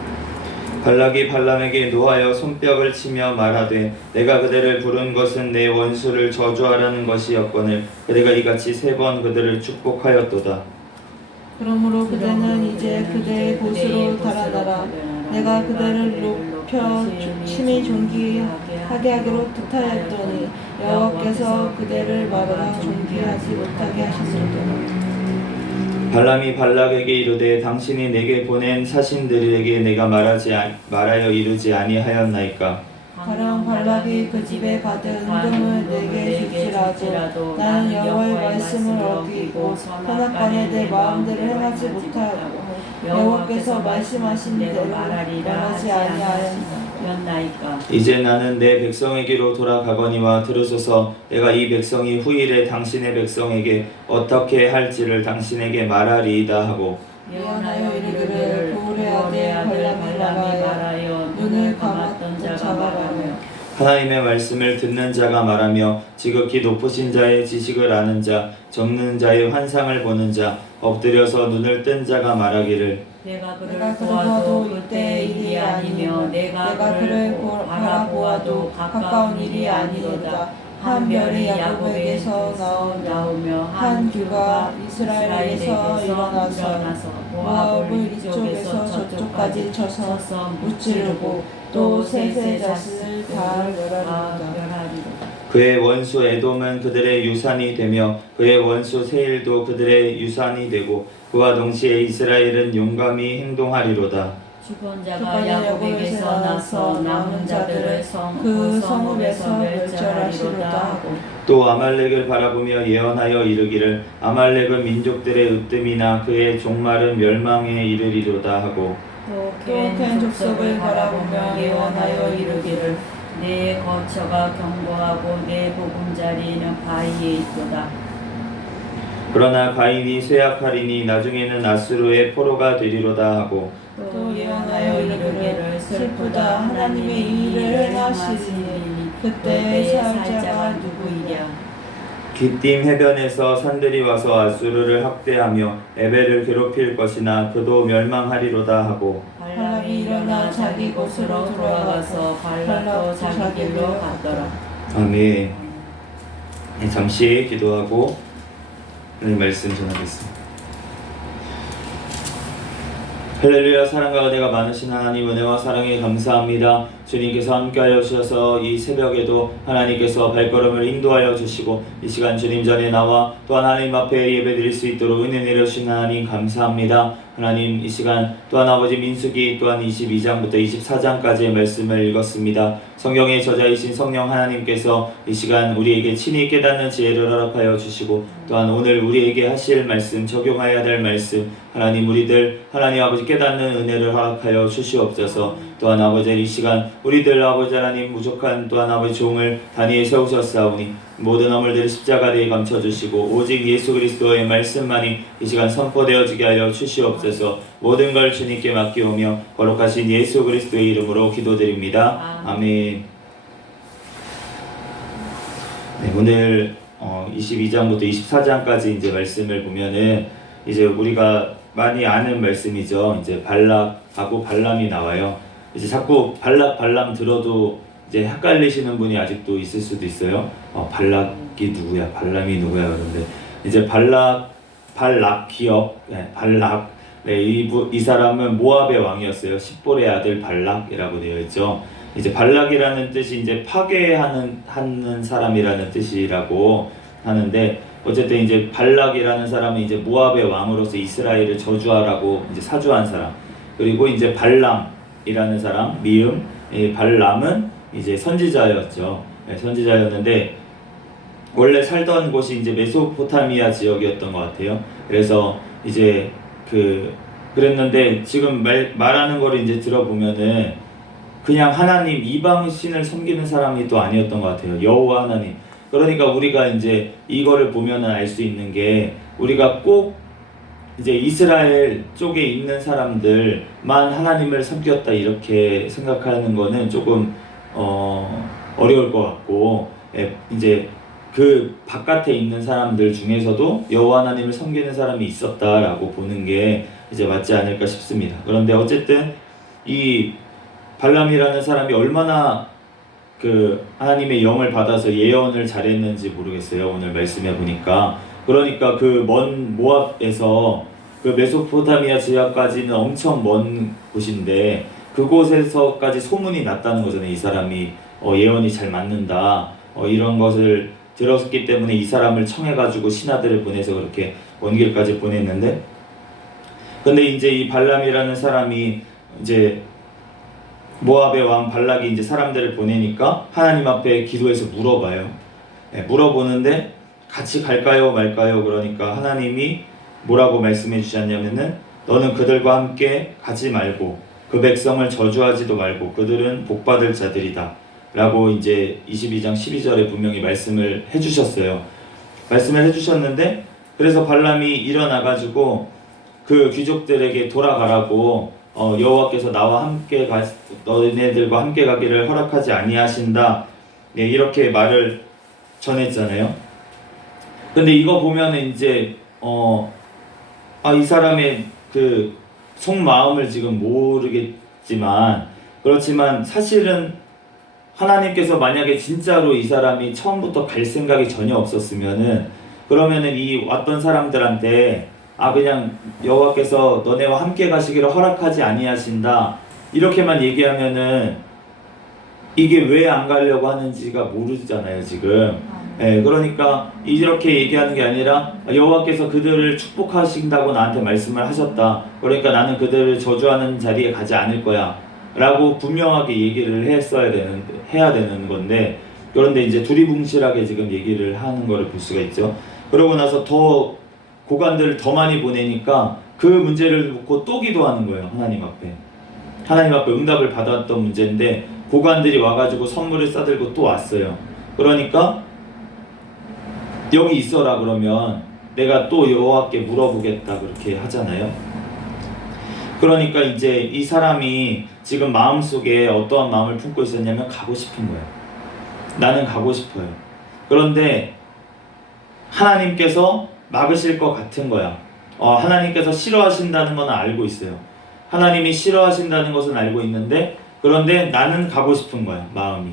발락이 발람에게 노하여 손뼉을 치며 말하되 내가 그대를 부른 것은 내 원수를 저주하라는 것이었거늘 그대가 이같이 3번 그들을 축복하였도다. 그러므로 그대는 이제 그대의 곳으로 달아나라. 내가 그대를 높여 심히 존귀하게 하기로 뜻하였더니 여호와께서 그대를 말아 존귀하지 못하게 하셨으리로다. 발람이 발락에게 이르되 당신이 내게 보낸 사신들에게 내가 말하여 이르지 아니하였나이까. 가령 발락이 그 집에 가든 은금을 내게 줄지라도 나는 여호와의 말씀을 어기고 선악간에 내 마음대로 행하지 못하고 여호와께서 말씀하신 대로 말하지 아니하였나이까. 이제 나는 내 백성에게로 돌아가거니와 들으소서. 내가 이 백성이 후일에 당신의 백성에게 어떻게 할지를 당신에게 말하리이다 하고 예언하여 이르기를 보울의 아들 발람이 말하여 눈을 감았던 자가 말하며 하나님의 말씀을 듣는 자가 말하며 지극히 높으신 자의 지식을 아는 자 적는 자의 환상을 보는 자 엎드려서 눈을 뜬 자가 말하기를 내가 그를 보아도 이때의 일이 아니며 내가 그를 바라보아도 가까운 일이 아니로다. 한 별이 야곱에게서 나오며 한 규가 이스라엘에서 일어나서 모압을 이쪽에서 저쪽까지 쳐서 무찌르고 또 셋의 잣을 다 멸하리로다. 그의 원수 에돔은 그들의 유산이 되며 그의 원수 세일도 그들의 유산이 되고 그와 동시에 이스라엘은 용감히 행동하리로다. 죽은 자가 야곱에게서 나서 남은 자들을 그 성읍에서 멸절하리로다 하고 또 아말렉을 바라보며 예언하여 이르기를 아말렉은 민족들의 으뜸이나 그의 종말은 멸망에 이르리로다 하고 또 캔 족속을 바라보며 예언하여 이르기를 내 거처가 견고하고 내 보금자리는 바위에 있도다. 그러나 가인이 쇠약하리니 나중에는 아수르의 포로가 되리로다 하고 또 예언하여 이르기를 슬프다 하나님의 이 일을 행하시리니 그때의 사자가 누구이랴. 기띔 해변에서 산들이 와서 아수르를 학대하며 에벨을 괴롭힐 것이나 그도 멸망하리로다 하고 발람이 일어나 자기 곳으로 돌아가서 발락도 자기 길로 갔더라. 아멘. 네, 잠시 기도하고 하나님 말씀 전하겠습니다. 할렐루야. 사랑과 은혜가 많으신 하나님 은혜와 사랑에 감사합니다. 주님께서 함께하여 주셔서 이 새벽에도 하나님께서 발걸음을 인도하여 주시고 이 시간 주님 전에 나와 또한 하나님 앞에 예배드릴 수 있도록 은혜 내려주신 하나님 감사합니다. 하나님 이 시간 또한 아버지 민수기 또한 22장부터 24장까지의 말씀을 읽었습니다. 성경의 저자이신 성령 하나님께서 이 시간 우리에게 친히 깨닫는 지혜를 허락하여 주시고 또한 오늘 우리에게 하실 말씀 적용해야 될 말씀 하나님 우리들 하나님 아버지 깨닫는 은혜를 허락하여 주시옵소서. 또한 아버지 이 시간 우리들 아버지 하나님 부족한 또한 아버지 종을 단위에 세우셨사오니 모든 허물들을 십자가대에 감춰주시고 오직 예수 그리스도의 말씀만이 이 시간 선포되어지게 하여 주시옵소서. 모든 걸 주님께 맡기오며 거룩하신 예수 그리스도의 이름으로 기도드립니다. 아멘. 네, 오늘 22장부터 24장까지 이제 말씀을 보면은 이제 우리가 많이 아는 말씀이죠. 이제 발락하고 발람이 나와요. 이제 자꾸 발람 들어도 이제 헷갈리시는 분이 아직도 있을 수도 있어요. 발락이 누구야? 발람이 누구야? 그런데 이제 발락 기억, 네, 발락. 네, 이 사람은 모압의 왕이었어요. 십볼의 아들 발락이라고 되어 있죠. 이제 발락이라는 뜻이 이제 파괴하는 사람이라는 뜻이라고 하는데 어쨌든 이제 발락이라는 사람은 이제 모압의 왕으로서 이스라엘을 저주하라고 이제 사주한 사람. 그리고 이제 발람이라는 사람, 발람은 이제 선지자였죠. 네, 선지자였는데 원래 살던 곳이 이제 메소포타미아 지역이었던 것 같아요. 그래서 이제 그랬는데 지금 말하는 거를 이제 들어보면은 그냥 하나님 이방 신을 섬기는 사람이 또 아니었던 것 같아요. 여호와 하나님. 그러니까 우리가 이제 이거를 보면은 알 수 있는 게 우리가 꼭 이제 이스라엘 쪽에 있는 사람들만 하나님을 섬겼다 이렇게 생각하는 거는 조금 어려울 것 같고 이제 그 바깥에 있는 사람들 중에서도 여호와 하나님을 섬기는 사람이 있었다라고 보는 게 이제 맞지 않을까 싶습니다. 그런데 어쨌든 이 발람이라는 사람이 얼마나 하나님의 영을 받아서 예언을 잘했는지 모르겠어요. 오늘 말씀해 보니까. 그러니까 그 먼 모압에서 그 메소포타미아 지역까지는 엄청 먼 곳인데 그곳에서까지 소문이 났다는 거잖아요. 이 사람이 예언이 잘 맞는다. 이런 것을 들었기 때문에 이 사람을 청해가지고 신하들을 보내서 그렇게 먼 길까지 보냈는데 근데 이제 이 발람이라는 사람이 이제 모압의 왕 발락이 이제 사람들을 보내니까 하나님 앞에 기도해서 물어봐요. 물어보는데 같이 갈까요 말까요? 그러니까 하나님이 뭐라고 말씀해 주셨냐면은 너는 그들과 함께 가지 말고 그 백성을 저주하지도 말고 그들은 복받을 자들이다 라고 이제 22장 12절에 분명히 말씀을 해주셨어요. 말씀을 해주셨는데 그래서 발람이 일어나가지고 그 귀족들에게 돌아가라고 여호와께서 나와 함께 너네들과 함께 가기를 허락하지 아니하신다. 네, 이렇게 말을 전했잖아요. 근데 이거 보면은 이제 이 사람의 그 속마음을 지금 모르겠지만 그렇지만 사실은 하나님께서 만약에 진짜로 이 사람이 처음부터 갈 생각이 전혀 없었으면은 그러면은 이 왔던 사람들한테 그냥 여호와께서 너네와 함께 가시기를 허락하지 아니하신다 이렇게만 얘기하면은 이게 왜 안 가려고 하는지가 모르잖아요 지금. 그러니까 이렇게 얘기하는 게 아니라 여호와께서 그들을 축복하신다고 나한테 말씀을 하셨다. 그러니까 나는 그들을 저주하는 자리에 가지 않을 거야 라고 분명하게 얘기를 해야 되는 건데 그런데 이제 두리뭉실하게 지금 얘기를 하는 거를 볼 수가 있죠. 그러고 나서 더 고관들을 더 많이 보내니까 그 문제를 놓고 또 기도하는 거예요. 하나님 앞에 응답을 받았던 문제인데 고관들이 와가지고 선물을 싸들고 또 왔어요. 그러니까 여기 있어라 그러면 내가 또 여호와께 물어보겠다 그렇게 하잖아요. 그러니까 이제 이 사람이 지금 마음속에 어떠한 마음을 품고 있었냐면 가고 싶은 거예요. 나는 가고 싶어요. 그런데 하나님께서 막으실 것 같은 거야. 하나님께서 싫어하신다는 건 알고 있어요. 하나님이 싫어하신다는 것은 알고 있는데 그런데 나는 가고 싶은 거야 마음이.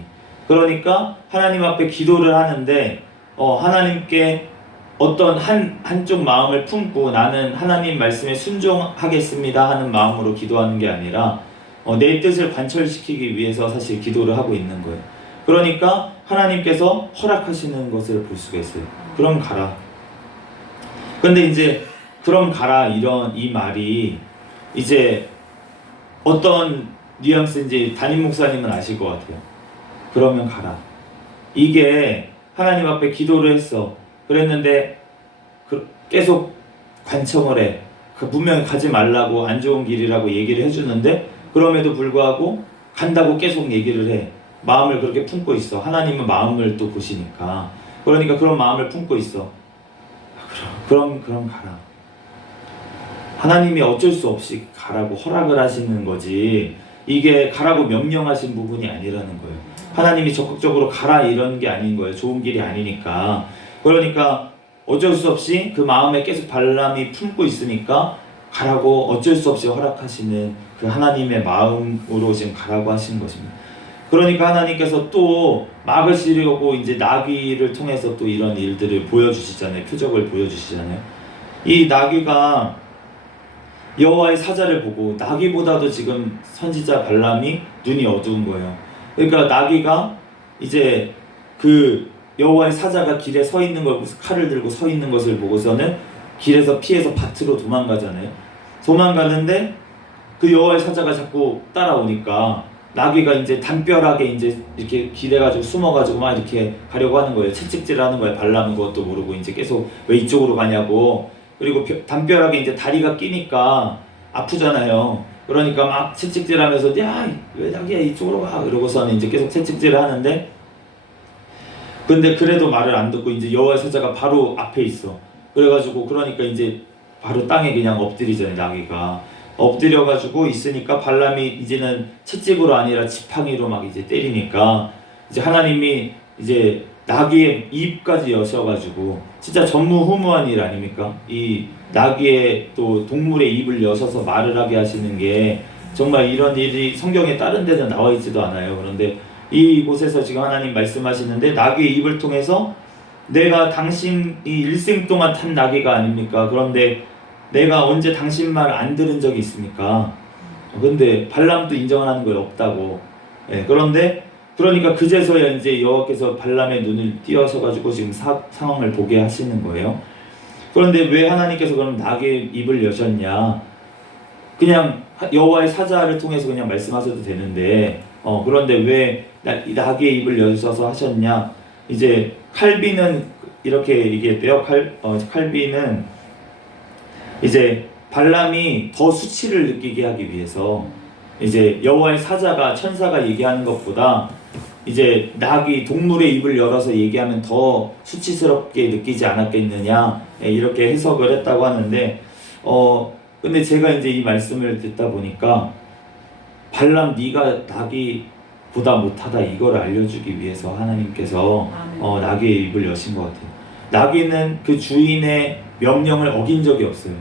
그러니까 하나님 앞에 기도를 하는데 하나님께 어떤 한쪽 마음을 품고 나는 하나님 말씀에 순종하겠습니다 하는 마음으로 기도하는 게 아니라 내 뜻을 관철시키기 위해서 사실 기도를 하고 있는 거예요. 그러니까 하나님께서 허락하시는 것을 볼 수가 있어요. 그럼 가라. 근데 이제 그럼 가라 이 말이 이제 어떤 뉘앙스인지 담임 목사님은 아실 것 같아요. 그러면 가라. 이게 하나님 앞에 기도를 했어. 그랬는데 계속 관청을 해. 분명히 가지 말라고 안 좋은 길이라고 얘기를 해주는데 그럼에도 불구하고 간다고 계속 얘기를 해. 마음을 그렇게 품고 있어. 하나님은 마음을 또 보시니까. 그러니까 그런 마음을 품고 있어. 그럼 가라. 하나님이 어쩔 수 없이 가라고 허락을 하시는 거지 이게 가라고 명령하신 부분이 아니라는 거예요. 하나님이 적극적으로 가라 이런 게 아닌 거예요. 좋은 길이 아니니까. 그러니까 어쩔 수 없이 그 마음에 계속 발람이 품고 있으니까 가라고 어쩔 수 없이 허락하시는 그 하나님의 마음으로 지금 가라고 하신 것입니다. 그러니까 하나님께서 또 막으시려고 이제 나귀를 통해서 또 이런 일들을 보여주시잖아요. 표적을 보여주시잖아요. 이 나귀가 여호와의 사자를 보고 나귀보다도 지금 선지자 발람이 눈이 어두운 거예요. 그러니까 나귀가 이제 그 여호와의 사자가 길에 서 있는 걸 칼을 들고 서 있는 것을 보고서는 길에서 피해서 밭으로 도망가잖아요. 도망가는데 그 여호와의 사자가 자꾸 따라오니까 나귀가 이제 담벼락에 이제 이렇게 기대가지고 숨어가지고 막 이렇게 가려고 하는 거예요. 채찍질하는 거예요. 발람은 그것도 모르고 이제 계속 왜 이쪽으로 가냐고. 그리고 담벼락에 이제 다리가 끼니까 아프잖아요. 그러니까 막 채찍질하면서 야 왜 나귀야 이쪽으로 가 그러고서는 이제 계속 채찍질을 하는데 근데 그래도 말을 안 듣고 이제 여호와의 사자가 바로 앞에 있어. 그래가지고 그러니까 이제 바로 땅에 그냥 엎드리잖아요. 나귀가 엎드려가지고 있으니까 발람이 이제는 채찍으로 아니라 지팡이로 막 이제 때리니까 이제 하나님이 이제 나귀의 입까지 여셔가지고 진짜 전무후무한 일 아닙니까? 이 나귀의 또 동물의 입을 여셔서 말을 하게 하시는 게 정말 이런 일이 성경에 다른 데는 나와 있지도 않아요. 그런데 이곳에서 지금 하나님 말씀하시는데 나귀의 입을 통해서 내가 당신이 일생 동안 탄 나귀가 아닙니까? 그런데 내가 언제 당신 말 안 들은 적이 있습니까? 근데 발람도 인정하는 거 없다고. 예, 그런데 그러니까 그제서야 이제 여호와께서 발람의 눈을 띄어셔가지고 지금 상황을 보게 하시는 거예요. 그런데 왜 하나님께서 그럼 나귀의 입을 여셨냐? 그냥 여호와의 사자를 통해서 그냥 말씀하셔도 되는데 그런데 왜 나귀의 입을 여셔서 하셨냐? 이제 칼비는 이렇게 얘기했대요. 칼비는 이제 발람이 더 수치를 느끼게 하기 위해서 이제 여호와의 사자가 천사가 얘기하는 것보다 이제 나귀 동물의 입을 열어서 얘기하면 더 수치스럽게 느끼지 않았겠느냐 이렇게 해석을 했다고 하는데 근데 제가 이제 이 말씀을 듣다 보니까 발람 네가 나귀보다 못하다 이걸 알려주기 위해서 하나님께서 나귀의 입을 여신 것 같아요. 나귀는 그 주인의 명령을 어긴 적이 없어요.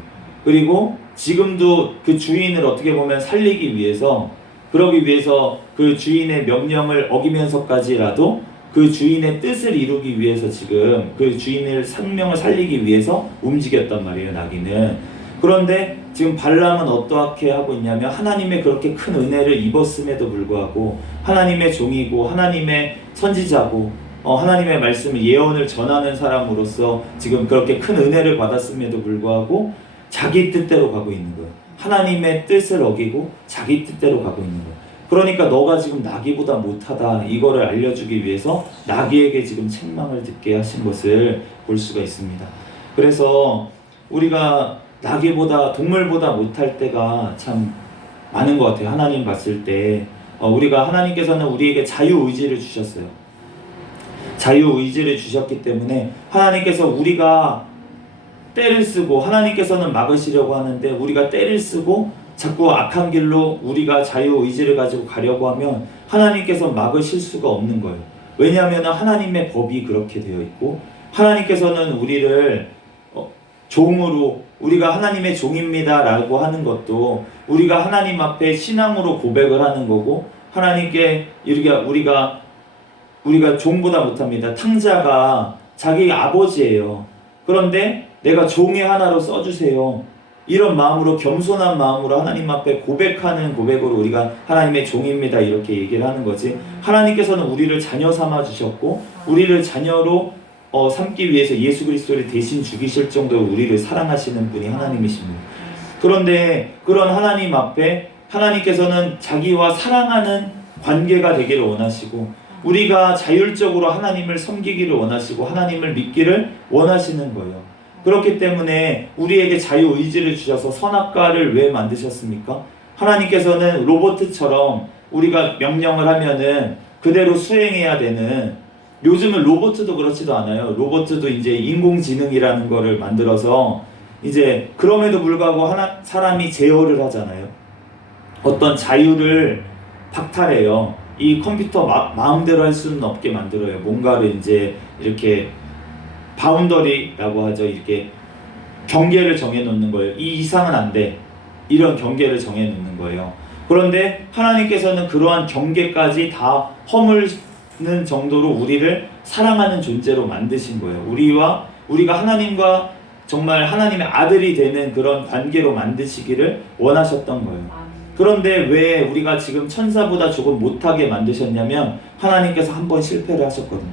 그리고 지금도 그 주인을 어떻게 보면 살리기 위해서 그러기 위해서 그 주인의 명령을 어기면서까지라도 그 주인의 뜻을 이루기 위해서 지금 그 주인의 생명을 살리기 위해서 움직였단 말이에요. 나귀는. 그런데 지금 발람은 어떻게 하고 있냐면 하나님의 그렇게 큰 은혜를 입었음에도 불구하고 하나님의 종이고 하나님의 선지자고 하나님의 말씀을 예언을 전하는 사람으로서 지금 그렇게 큰 은혜를 받았음에도 불구하고 자기 뜻대로 가고 있는 거예요. 하나님의 뜻을 어기고 자기 뜻대로 가고 있는 거예요. 그러니까 너가 지금 나귀보다 못하다 이거를 알려주기 위해서 나귀에게 지금 책망을 듣게 하신 것을 볼 수가 있습니다. 그래서 우리가 나귀보다 동물보다 못할 때가 참 많은 것 같아요. 하나님 봤을 때 우리가 하나님께서는 우리에게 자유의지를 주셨어요. 자유의지를 주셨기 때문에 하나님께서 우리가 때를 쓰고 하나님께서는 막으시려고 하는데 우리가 때를 쓰고 자꾸 악한 길로 우리가 자유의지를 가지고 가려고 하면 하나님께서 막으실 수가 없는 거예요. 왜냐하면 하나님의 법이 그렇게 되어 있고 하나님께서는 우리를 종으로 우리가 하나님의 종입니다 라고 하는 것도 우리가 하나님 앞에 신앙으로 고백을 하는 거고 하나님께 우리가 종보다 못합니다. 탕자가 자기 아버지예요. 그런데 내가 종의 하나로 써주세요. 이런 마음으로 겸손한 마음으로 하나님 앞에 고백하는 고백으로 우리가 하나님의 종입니다 이렇게 얘기를 하는 거지. 하나님께서는 우리를 자녀 삼아 주셨고 우리를 자녀로 삼기 위해서 예수 그리스도를 대신 죽이실 정도로 우리를 사랑하시는 분이 하나님이십니다. 그런데 그런 하나님 앞에 하나님께서는 자기와 사랑하는 관계가 되기를 원하시고 우리가 자율적으로 하나님을 섬기기를 원하시고 하나님을 믿기를 원하시는 거예요. 그렇기 때문에 우리에게 자유의지를 주셔서 선악과를 왜 만드셨습니까? 하나님께서는 로봇처럼 우리가 명령을 하면은 그대로 수행해야 되는, 요즘은 로봇도 그렇지도 않아요. 로봇도 이제 인공지능이라는 거를 만들어서 이제 그럼에도 불구하고 사람이 제어를 하잖아요. 어떤 자유를 박탈해요. 이 컴퓨터 마음대로 할 수는 없게 만들어요. 뭔가를 이제 이렇게 바운더리라고 하죠. 이렇게 경계를 정해놓는 거예요. 이 이상은 안 돼. 이런 경계를 정해놓는 거예요. 그런데 하나님께서는 그러한 경계까지 다 허물는 정도로 우리를 사랑하는 존재로 만드신 거예요. 우리가 하나님과 정말 하나님의 아들이 되는 그런 관계로 만드시기를 원하셨던 거예요. 그런데 왜 우리가 지금 천사보다 조금 못하게 만드셨냐면 하나님께서 한 번 실패를 하셨거든요.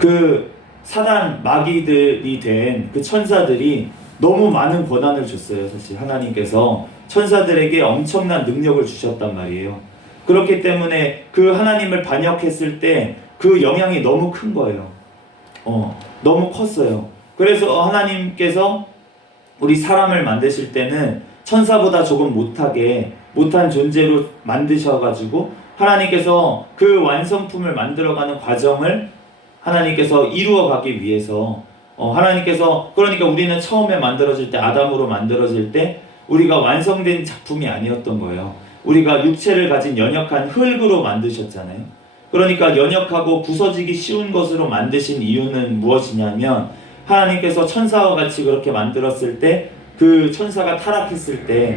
그 사단 마귀들이 된 그 천사들이 너무 많은 권한을 줬어요. 사실 하나님께서 천사들에게 엄청난 능력을 주셨단 말이에요. 그렇기 때문에 그 하나님을 반역했을 때 그 영향이 너무 큰 거예요. 너무 컸어요. 그래서 하나님께서 우리 사람을 만드실 때는 천사보다 조금 못한 존재로 만드셔가지고 하나님께서 그 완성품을 만들어가는 과정을 하나님께서 이루어가기 위해서 하나님께서, 그러니까 우리는 처음에 만들어질 때, 아담으로 만들어질 때 우리가 완성된 작품이 아니었던 거예요. 우리가 육체를 가진 연약한 흙으로 만드셨잖아요. 그러니까 연약하고 부서지기 쉬운 것으로 만드신 이유는 무엇이냐면 하나님께서 천사와 같이 그렇게 만들었을 때 그 천사가 타락했을 때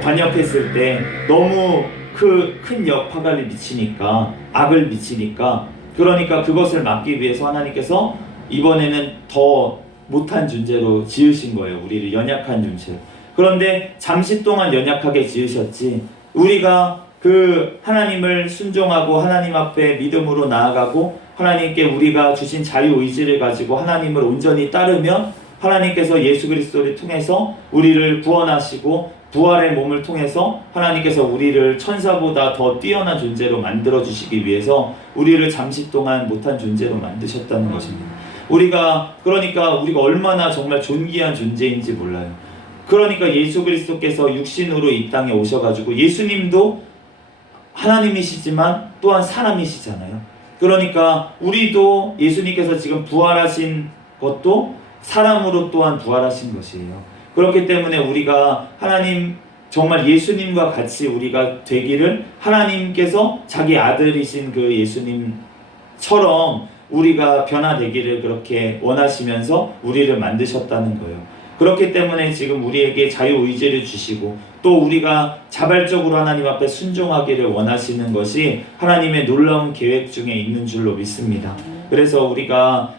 반역했을 때 너무 큰 역파를 미치니까, 악을 미치니까, 그러니까 그것을 막기 위해서 하나님께서 이번에는 더 못한 존재로 지으신 거예요. 우리를 연약한 존재로. 그런데 잠시 동안 연약하게 지으셨지, 우리가 그 하나님을 순종하고 하나님 앞에 믿음으로 나아가고 하나님께 우리가 주신 자유의지를 가지고 하나님을 온전히 따르면 하나님께서 예수 그리스도를 통해서 우리를 구원하시고 부활의 몸을 통해서 하나님께서 우리를 천사보다 더 뛰어난 존재로 만들어주시기 위해서 우리를 잠시 동안 못한 존재로 만드셨다는 것입니다. 그러니까 우리가 얼마나 정말 존귀한 존재인지 몰라요. 그러니까 예수 그리스도께서 육신으로 이 땅에 오셔가지고, 예수님도 하나님이시지만 또한 사람이시잖아요. 그러니까 우리도 예수님께서 지금 부활하신 것도 사람으로 또한 부활하신 것이에요. 그렇기 때문에 우리가 하나님, 정말 예수님과 같이 우리가 되기를 하나님께서 자기 아들이신 그 예수님처럼 우리가 변화되기를 그렇게 원하시면서 우리를 만드셨다는 거예요. 그렇기 때문에 지금 우리에게 자유의지를 주시고 또 우리가 자발적으로 하나님 앞에 순종하기를 원하시는 것이 하나님의 놀라운 계획 중에 있는 줄로 믿습니다. 그래서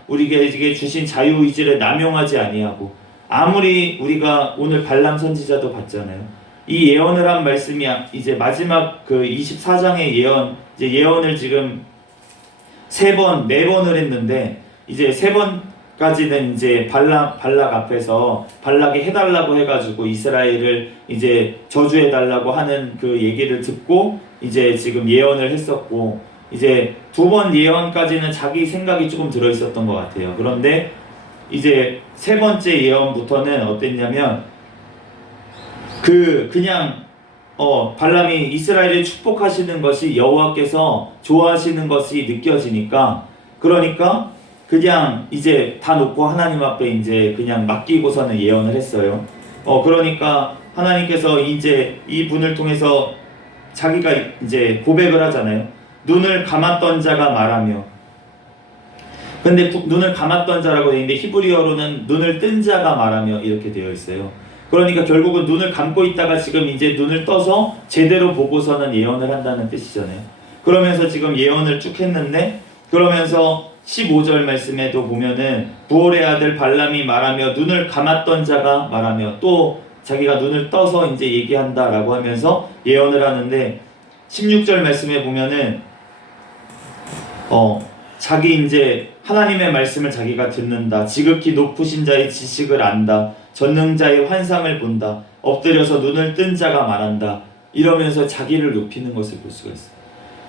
우리에게 주신 자유의지를 남용하지 아니하고, 아무리 우리가 오늘 발람 선지자도 봤잖아요. 이 예언을 한 말씀이 이제 마지막 그 24장의 예언을 지금 4번을 했는데, 이제 3번까지는 이제 발락 앞에서 발락이 해달라고 해가지고 이스라엘을 이제 저주해달라고 하는 그 얘기를 듣고 이제 지금 예언을 했었고, 이제 2번 예언까지는 자기 생각이 조금 들어있었던 것 같아요. 그런데 이제 3번째 예언부터는 어땠냐면 그냥 발람이 이스라엘을 축복하시는 것이 여호와께서 좋아하시는 것이 느껴지니까, 그러니까 그냥 이제 다 놓고 하나님 앞에 이제 그냥 맡기고서는 예언을 했어요. 그러니까 하나님께서 이제 이 분을 통해서 자기가 이제 고백을 하잖아요. 눈을 감았던 자가 말하며, 근데 눈을 감았던 자라고 되어 있는데 히브리어로는 눈을 뜬 자가 말하며 이렇게 되어 있어요. 그러니까 결국은 눈을 감고 있다가 지금 이제 눈을 떠서 제대로 보고서는 예언을 한다는 뜻이잖아요. 그러면서 지금 예언을 쭉 했는데, 그러면서 15절 말씀에도 보면은 부올의 아들 발람이 말하며 눈을 감았던 자가 말하며, 또 자기가 눈을 떠서 이제 얘기한다라고 하면서 예언을 하는데, 16절 말씀에 보면은 자기 이제 하나님의 말씀을 자기가 듣는다. 지극히 높으신 자의 지식을 안다. 전능자의 환상을 본다. 엎드려서 눈을 뜬 자가 말한다. 이러면서 자기를 높이는 것을 볼 수가 있어요.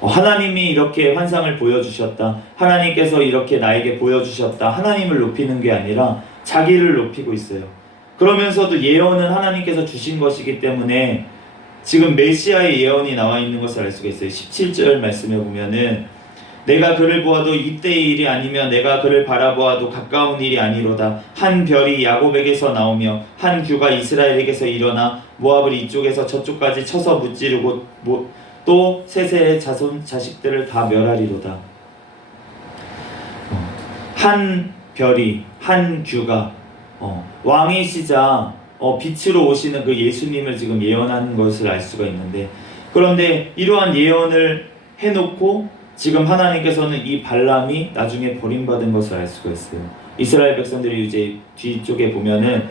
하나님이 이렇게 환상을 보여주셨다. 하나님께서 이렇게 나에게 보여주셨다. 하나님을 높이는 게 아니라 자기를 높이고 있어요. 그러면서도 예언은 하나님께서 주신 것이기 때문에 지금 메시아의 예언이 나와 있는 것을 알 수가 있어요. 17절 말씀에 보면은 내가 그를 보아도 이때의 일이 아니며 내가 그를 바라보아도 가까운 일이 아니로다. 한 별이 야곱에게서 나오며 한 규가 이스라엘에게서 일어나 모압을 이쪽에서 저쪽까지 쳐서 무찌르고 또 세세의 자식들을 다 멸하리로다. 한 별이 한 규가 왕이시자 빛으로 오시는 그 예수님을 지금 예언하는 것을 알 수가 있는데, 그런데 이러한 예언을 해놓고 지금 하나님께서는 이 발람이 나중에 버림받은 것을 알 수가 있어요. 이스라엘 백성들이 이제 뒤쪽에 보면은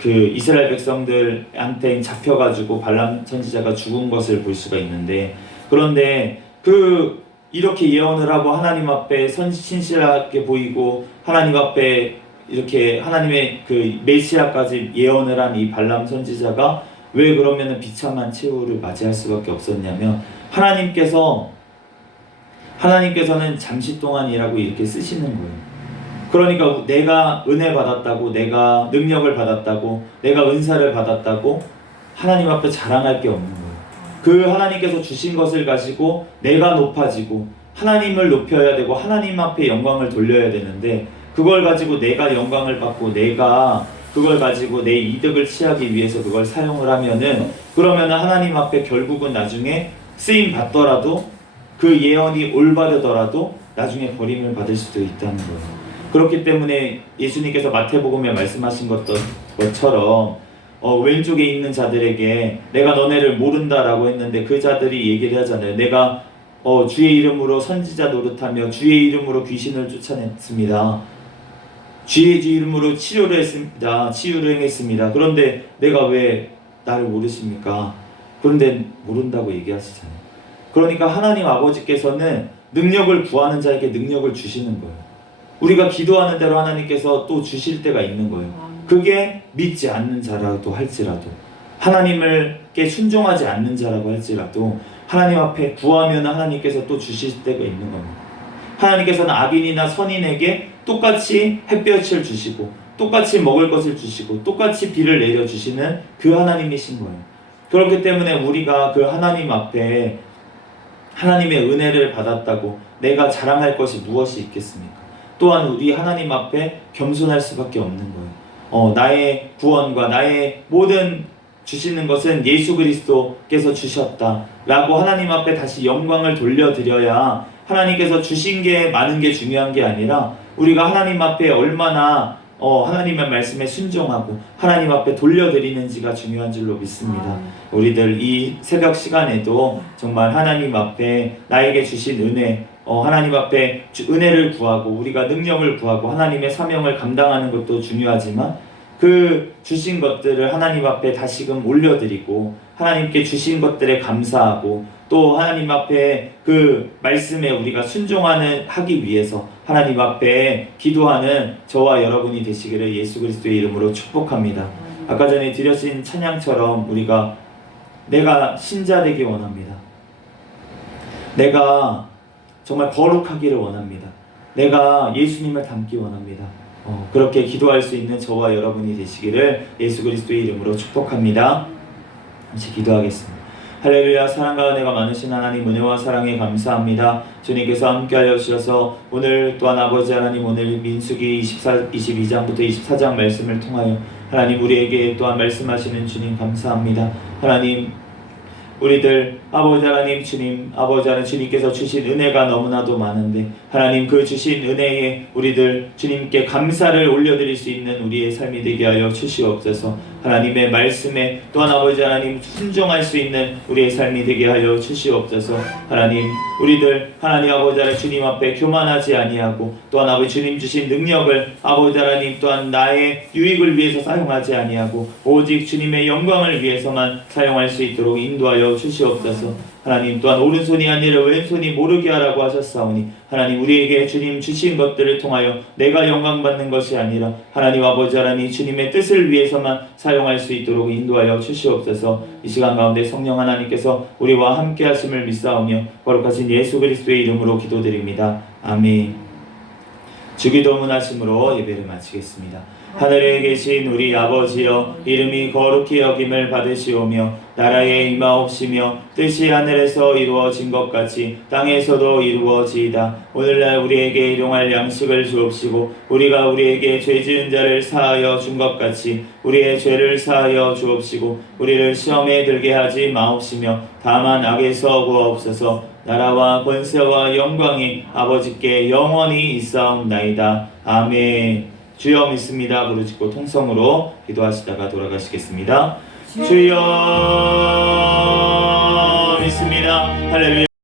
그 이스라엘 백성들한테 잡혀가지고 발람 선지자가 죽은 것을 볼 수가 있는데, 그런데 이렇게 예언을 하고 하나님 앞에 신실하게 보이고 하나님 앞에 이렇게 하나님의 그 메시아까지 예언을 한 이 발람 선지자가 왜 그러면은 비참한 최후를 맞이할 수밖에 없었냐면, 하나님께서는 잠시 동안이라고 이렇게 쓰시는 거예요. 그러니까 내가 은혜 받았다고, 내가 능력을 받았다고, 내가 은사를 받았다고 하나님 앞에 자랑할 게 없는 거예요. 그 하나님께서 주신 것을 가지고 내가 높아지고 하나님을 높여야 되고 하나님 앞에 영광을 돌려야 되는데, 그걸 가지고 내가 영광을 받고 내가 그걸 가지고 내 이득을 취하기 위해서 그걸 사용을 하면은, 그러면은 하나님 앞에 결국은 나중에 쓰임 받더라도 그 예언이 올바르더라도 나중에 버림을 받을 수도 있다는 거예요. 그렇기 때문에 예수님께서 마태복음에 말씀하신 것처럼 왼쪽에 있는 자들에게 내가 너네를 모른다라고 했는데, 그 자들이 얘기를 하잖아요. 내가 주의 이름으로 선지자 노릇하며 주의 이름으로 귀신을 쫓아냈습니다. 주의 이름으로 치료를 했습니다. 치유를 행했습니다. 그런데 내가 왜 나를 모르십니까? 그런데 모른다고 얘기하시잖아요. 그러니까 하나님 아버지께서는 능력을 구하는 자에게 능력을 주시는 거예요. 우리가 기도하는 대로 하나님께서 또 주실 때가 있는 거예요. 그게 믿지 않는 자라도 할지라도, 하나님께 순종하지 않는 자라고 할지라도 하나님 앞에 구하면 하나님께서 또 주실 때가 있는 겁니다. 하나님께서는 악인이나 선인에게 똑같이 햇볕을 주시고 똑같이 먹을 것을 주시고 똑같이 비를 내려주시는 그 하나님이신 거예요. 그렇기 때문에 우리가 그 하나님 앞에 하나님의 은혜를 받았다고 내가 자랑할 것이 무엇이 있겠습니까? 또한 우리 하나님 앞에 겸손할 수밖에 없는 거예요. 나의 구원과 나의 모든 주시는 것은 예수 그리스도께서 주셨다라고 하나님 앞에 다시 영광을 돌려드려야, 하나님께서 주신 게 많은 게 중요한 게 아니라 우리가 하나님 앞에 얼마나 하나님의 말씀에 순종하고 하나님 앞에 돌려드리는지가 중요한 줄로 믿습니다. 우리들 이 새벽 시간에도 정말 하나님 앞에 나에게 주신 은혜, 하나님 앞에 은혜를 구하고 우리가 능력을 구하고 하나님의 사명을 감당하는 것도 중요하지만, 그 주신 것들을 하나님 앞에 다시금 올려드리고 하나님께 주신 것들에 감사하고 또 하나님 앞에 그 말씀에 우리가 순종하기 위해서 하나님 앞에 기도하는 저와 여러분이 되시기를 예수 그리스도의 이름으로 축복합니다. 아까 전에 드려진 찬양처럼 우리가 내가 신자 되기 원합니다. 내가 정말 거룩하기를 원합니다. 내가 예수님을 닮기 원합니다. 그렇게 기도할 수 있는 저와 여러분이 되시기를 예수 그리스도의 이름으로 축복합니다. 같이 기도하겠습니다. 할렐루야. 사랑과 은혜가 많으신 하나님, 은혜와 사랑에 감사합니다. 주님께서 함께하여 주셔서 오늘 또한 아버지 하나님, 오늘 민수기 22장부터 24장 말씀을 통하여 하나님 우리에게 또한 말씀하시는 주님 감사합니다. 하나님, 우리들 아버지 하나님, 주님 아버지 하나님, 주님께서 주신 은혜가 너무나도 많은데 하나님 그 주신 은혜에 우리들 주님께 감사를 올려드릴 수 있는 우리의 삶이 되게 하여 주시옵소서. 하나님의 말씀에 또한 아버지 하나님 순종할 수 있는 우리의 삶이 되게 하여 주시옵소서. 하나님, 우리들 하나님 아버지 하나님 주님 앞에 교만하지 아니하고 또한 아버지 주님 주신 능력을 아버지 하나님 또한 나의 유익을 위해서 사용하지 아니하고 오직 주님의 영광을 위해서만 사용할 수 있도록 인도하여 주시옵소서. 하나님, 또한 오른손이 아니라 왼손이 모르게 하라고 하셨사오니 하나님 우리에게 주님 주신 것들을 통하여 내가 영광 받는 것이 아니라 하나님 아버지 하나님 주님의 뜻을 위해서만 사용할 수 있도록 인도하여 주시옵소서. 이 시간 가운데 성령 하나님께서 우리와 함께 하심을 믿사오며 거룩하신 예수 그리스도의 이름으로 기도드립니다. 아멘. 주기도문 하심으로 예배를 마치겠습니다. 하늘에 계신 우리 아버지여, 이름이 거룩히 여김을 받으시오며 나라에 임하옵시며 뜻이 하늘에서 이루어진 것 같이 땅에서도 이루어지이다. 오늘날 우리에게 일용할 양식을 주옵시고 우리가 우리에게 죄 지은 자를 사하여 준 것 같이 우리의 죄를 사하여 주옵시고 우리를 시험에 들게 하지 마옵시며 다만 악에서 구하옵소서. 나라와 권세와 영광이 아버지께 영원히 있사옵나이다. 아멘. 주여 믿습니다. 부르짖고 통성으로 기도하시다가 돌아가시겠습니다. 주여 믿습니다. 할렐루야.